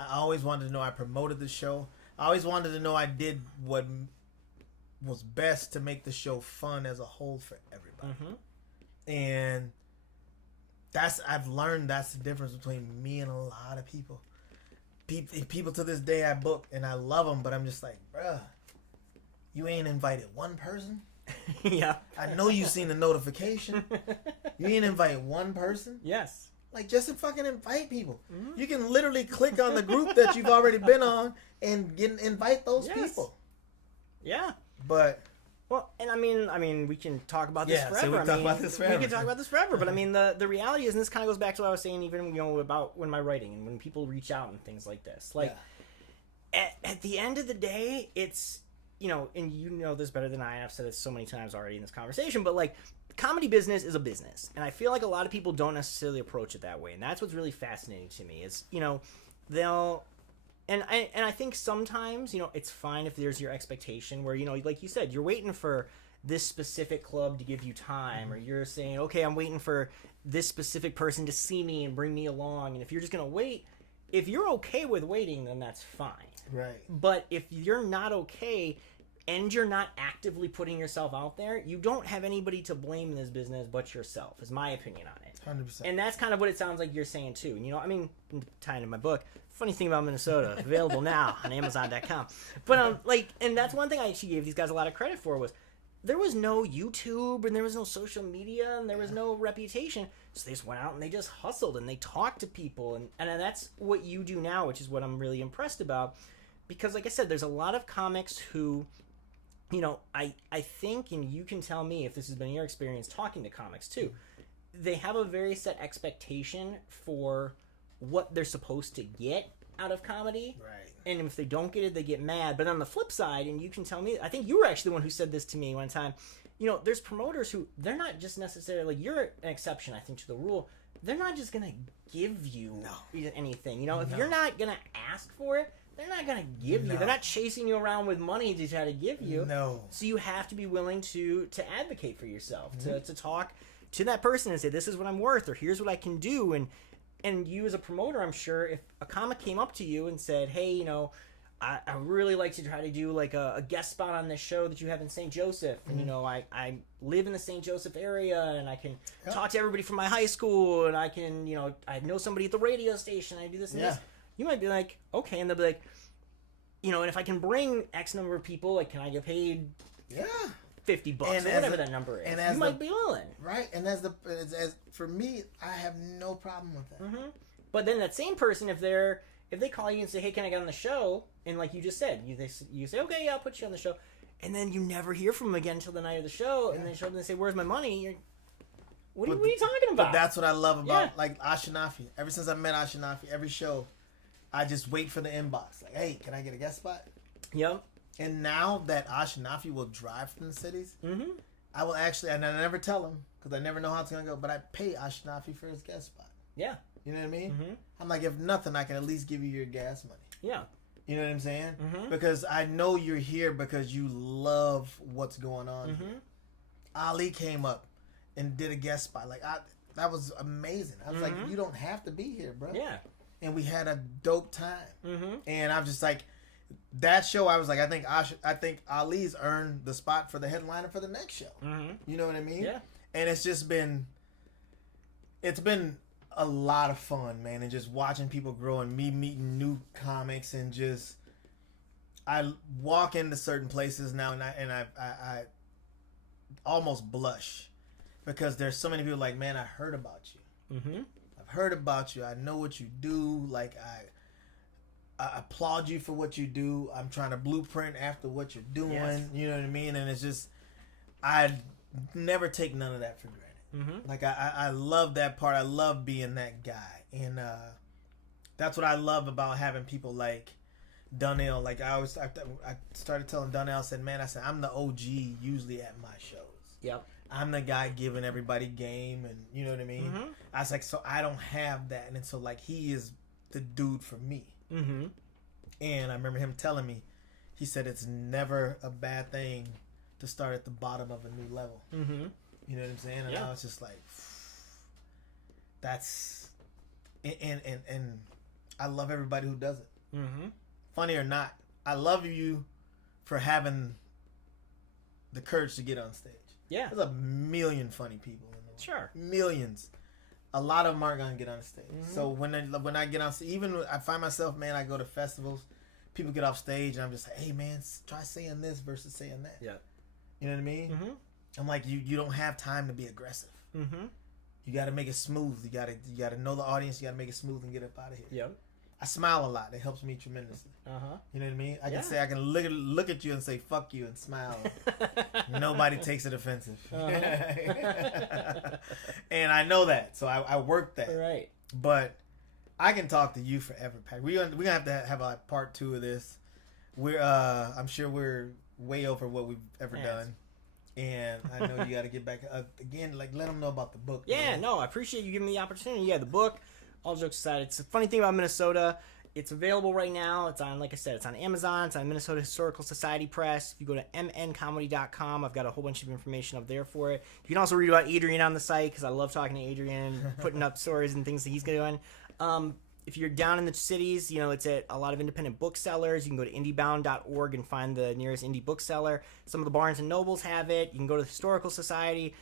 I always wanted to know I promoted the show. I always wanted to know I did what was best to make the show fun as a whole for everybody. And I've learned that's the difference between me and a lot of people. People to this day I book and I love them, but I'm just like, bruh, you ain't invited one person? Yeah. I know you seen the notification. You ain't invite one person? Yes. Like, just to fucking invite people. You can literally click on the group that you've already been on and invite those people. Yeah. But... Well, and I mean, we can talk about this forever. So we can talk about this forever. We can talk about this forever. But I mean, the reality is, and this kind of goes back to what I was saying, even, you know, about when my writing and when people reach out and things like this. Like, at the end of the day, it's, you know, and you know this better than I have said it so many times already in this conversation, but like, comedy business is a business, and I feel like a lot of people don't necessarily approach it that way, and that's what's really fascinating to me. Is, you know, they'll. And I think sometimes, you know, it's fine if there's your expectation where, you know, like you said, you're waiting for this specific club to give you time, or you're saying, okay, I'm waiting for this specific person to see me and bring me along. And if you're just going to wait, if you're okay with waiting, then that's fine. Right. But if you're not okay and you're not actively putting yourself out there, you don't have anybody to blame in this business but yourself, is my opinion on it. 100%. And that's kind of what it sounds like you're saying too. You know, I mean, tying in my book, funny thing about Minnesota, available now on Amazon.com. But like, and that's one thing I actually gave these guys a lot of credit for, was there was no YouTube and there was no social media and there was no reputation. So they just went out and they just hustled and they talked to people, and that's what you do now, which is what I'm really impressed about. Because like I said, there's a lot of comics who, you know, I think, and you can tell me if this has been your experience talking to comics too, they have a very set expectation for what they're supposed to get out of comedy. Right. And if they don't get it, they get mad. But on the flip side, and you can tell me, I think you were actually the one who said this to me one time, you know, there's promoters who, they're not just necessarily, like, you're an exception, I think, to the rule. They're not just going to give you anything. You know, if you're not going to ask for it, they're not going to give you. They're not chasing you around with money to try to give you. No. So you have to be willing to advocate for yourself, to talk to that person and say, this is what I'm worth, or here's what I can do. And you as a promoter, I'm sure, if a comic came up to you and said, hey, you know, I really like to try to do like a guest spot on this show that you have in St. Joseph. And, you know, I live in the St. Joseph area, and I can talk to everybody from my high school, and I can, you know, I know somebody at the radio station, I do this and this. You might be like, okay. And they'll be like, you know, and if I can bring X number of people, like, can I get paid $50 or whatever that number is? And you might be willing. Right. And as for me, I have no problem with that. But then that same person, if if they call you and say, "Hey, can I get on the show?" and like you just said, you say, "Okay, yeah, I'll put you on the show," and then you never hear from them again until the night of the show, and they show up and they say, "Where's my money?" What are you talking about? But that's what I love about like Ashinafi. Ever since I met Ashinafi, every show, I just wait for the inbox. Like, hey, can I get a guest spot? Yep. And now that Ashinafi will drive from the cities, I will actually, and I never tell him because I never know how it's gonna go. But I pay Ashinafi for his guest spot. Yeah. You know what I mean? I'm like, if nothing, I can at least give you your gas money. Yeah. You know what I'm saying? Because I know you're here because you love what's going on here. Ali came up and did a guest spot. Like, that was amazing. I was like, you don't have to be here, bro. Yeah. And we had a dope time. And I'm just like, that show, I was like, I think Ali's earned the spot for the headliner for the next show. You know what I mean? Yeah. And it's been a lot of fun, man, and just watching people grow and me meeting new comics and just I walk into certain places now and I almost blush because there's so many people like, man, I heard about you. I've heard about you. I know what you do. Like I applaud you for what you do. I'm trying to blueprint after what you're doing. Yes. You know what I mean? And it's just I never take none of that for granted. Like I love that part. I love being that guy, and that's what I love about having people like Donnell. Like I started telling Donnell, I said, man, I'm the OG usually at my shows. Yep. I'm the guy giving everybody game, and you know what I mean. I was like, so I don't have that, and so like he is the dude for me. And I remember him telling me, he said it's never a bad thing to start at the bottom of a new level. You know what I'm saying? And I was just like, that's, and I love everybody who does it. Funny or not, I love you for having the courage to get on stage. Yeah. There's a million funny people in the world. Sure. Millions. A lot of them aren't gonna get on stage. So when I get on stage, even I find myself, man, I go to festivals, people get off stage, and I'm just like, hey man, try saying this versus saying that. Yeah. You know what I mean? I'm like, you don't have time to be aggressive. You got to make it smooth. You got to know the audience. You got to make it smooth and get up out of here. Yep. I smile a lot. It helps me tremendously. You know what I mean? I can say, I can look at you and say fuck you and smile. Nobody takes it offensive. And I know that, so I work that. Right. But I can talk to you forever, Pat. We're gonna have to have a part 2 of this. I'm sure we're way over what we've ever done. And I know you got to get back again. Like, let them know about the book. Yeah, man. no, I appreciate you giving me the opportunity. Yeah, the book. All jokes aside, it's a funny thing about Minnesota. It's available right now. It's on, like I said, it's on Amazon. It's on Minnesota Historical Society Press. If you go to mncomedy.com, I've got a whole bunch of information up there for it. You can also read about Adrian on the site because I love talking to Adrian, putting up stories and things that he's doing. If you're down in the cities, it's at a lot of independent booksellers. You can go to indiebound.org and find the nearest indie bookseller. Some of the Barnes and Nobles have it. You can go to the Historical Society.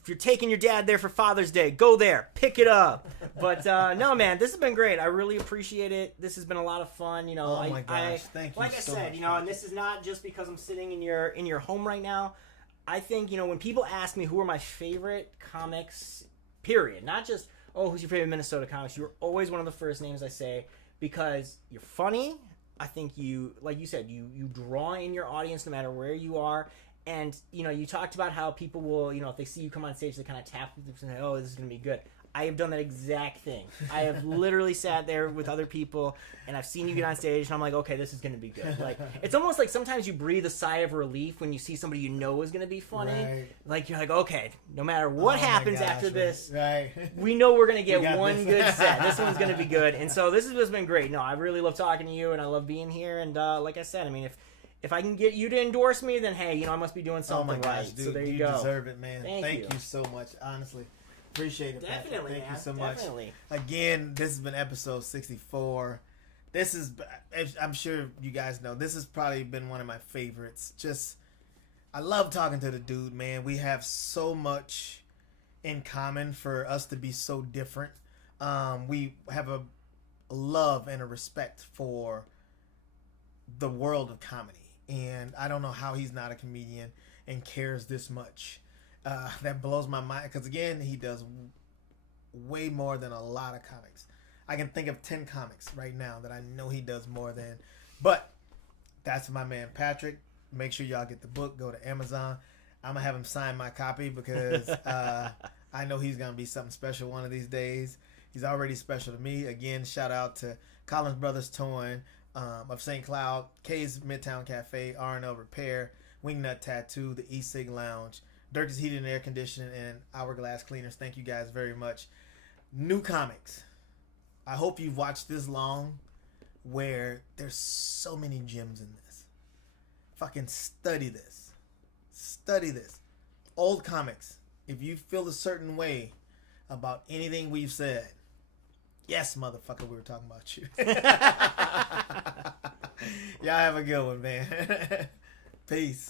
If you're taking your dad there for Father's Day, go there, pick it up. But no, man, this has been great. I really appreciate it. This has been a lot of fun. Oh my gosh, thank you. Like I so said, much, and this is not just because I'm sitting in your home right now. I think when people ask me who are my favorite comics, period, not just who's your favorite Minnesota comics, you're always one of the first names I say because you're funny. I think you, like you said, you draw in your audience no matter where you are. And, you talked about how people will, if they see you come on stage, they kind of tap and say, oh, this is going to be good. I have done that exact thing. I have literally sat there with other people, and I've seen you get on stage, and I'm like, okay, this is going to be good. Like, it's almost like sometimes you breathe a sigh of relief when you see somebody is going to be funny. Right. Like, you're like, okay, no matter what happens after this, we know we're going to get one good set. This one's going to be good. And so this has just been great. No, I really love talking to you, and I love being here. And like I said, I mean, if I can get you to endorse me, then hey, I must be doing something right. Dude, so there you go. You deserve it, man. Thank you so much, honestly. Appreciate it, Definitely, Patrick. Thank man. you so much. Definitely. Again, this has been episode 64. This is, I'm sure you guys know, this has probably been one of my favorites. Just, I love talking to the dude, man. We have so much in common for us to be so different. We have a love and a respect for the world of comedy. And I don't know how he's not a comedian and cares this much. That blows my mind. Because, again, he does way more than a lot of comics. I can think of 10 comics right now that I know he does more than. But that's my man Patrick. Make sure y'all get the book. Go to Amazon. I'm gonna have him sign my copy because I know he's gonna be something special one of these days. He's already special to me. Again, shout out to Collins Brothers Towing of St. Cloud, K's Midtown Cafe, R&L Repair, Wingnut Tattoo, the E-Sig Lounge, Dirk's Heating and Air Conditioning, and Hourglass Cleaners. Thank you guys very much. New comics. I hope you've watched this long where there's so many gems in this. Fucking study this. Study this. Old comics. If you feel a certain way about anything we've said, yes, motherfucker, we were talking about you. Y'all have a good one, man. Peace.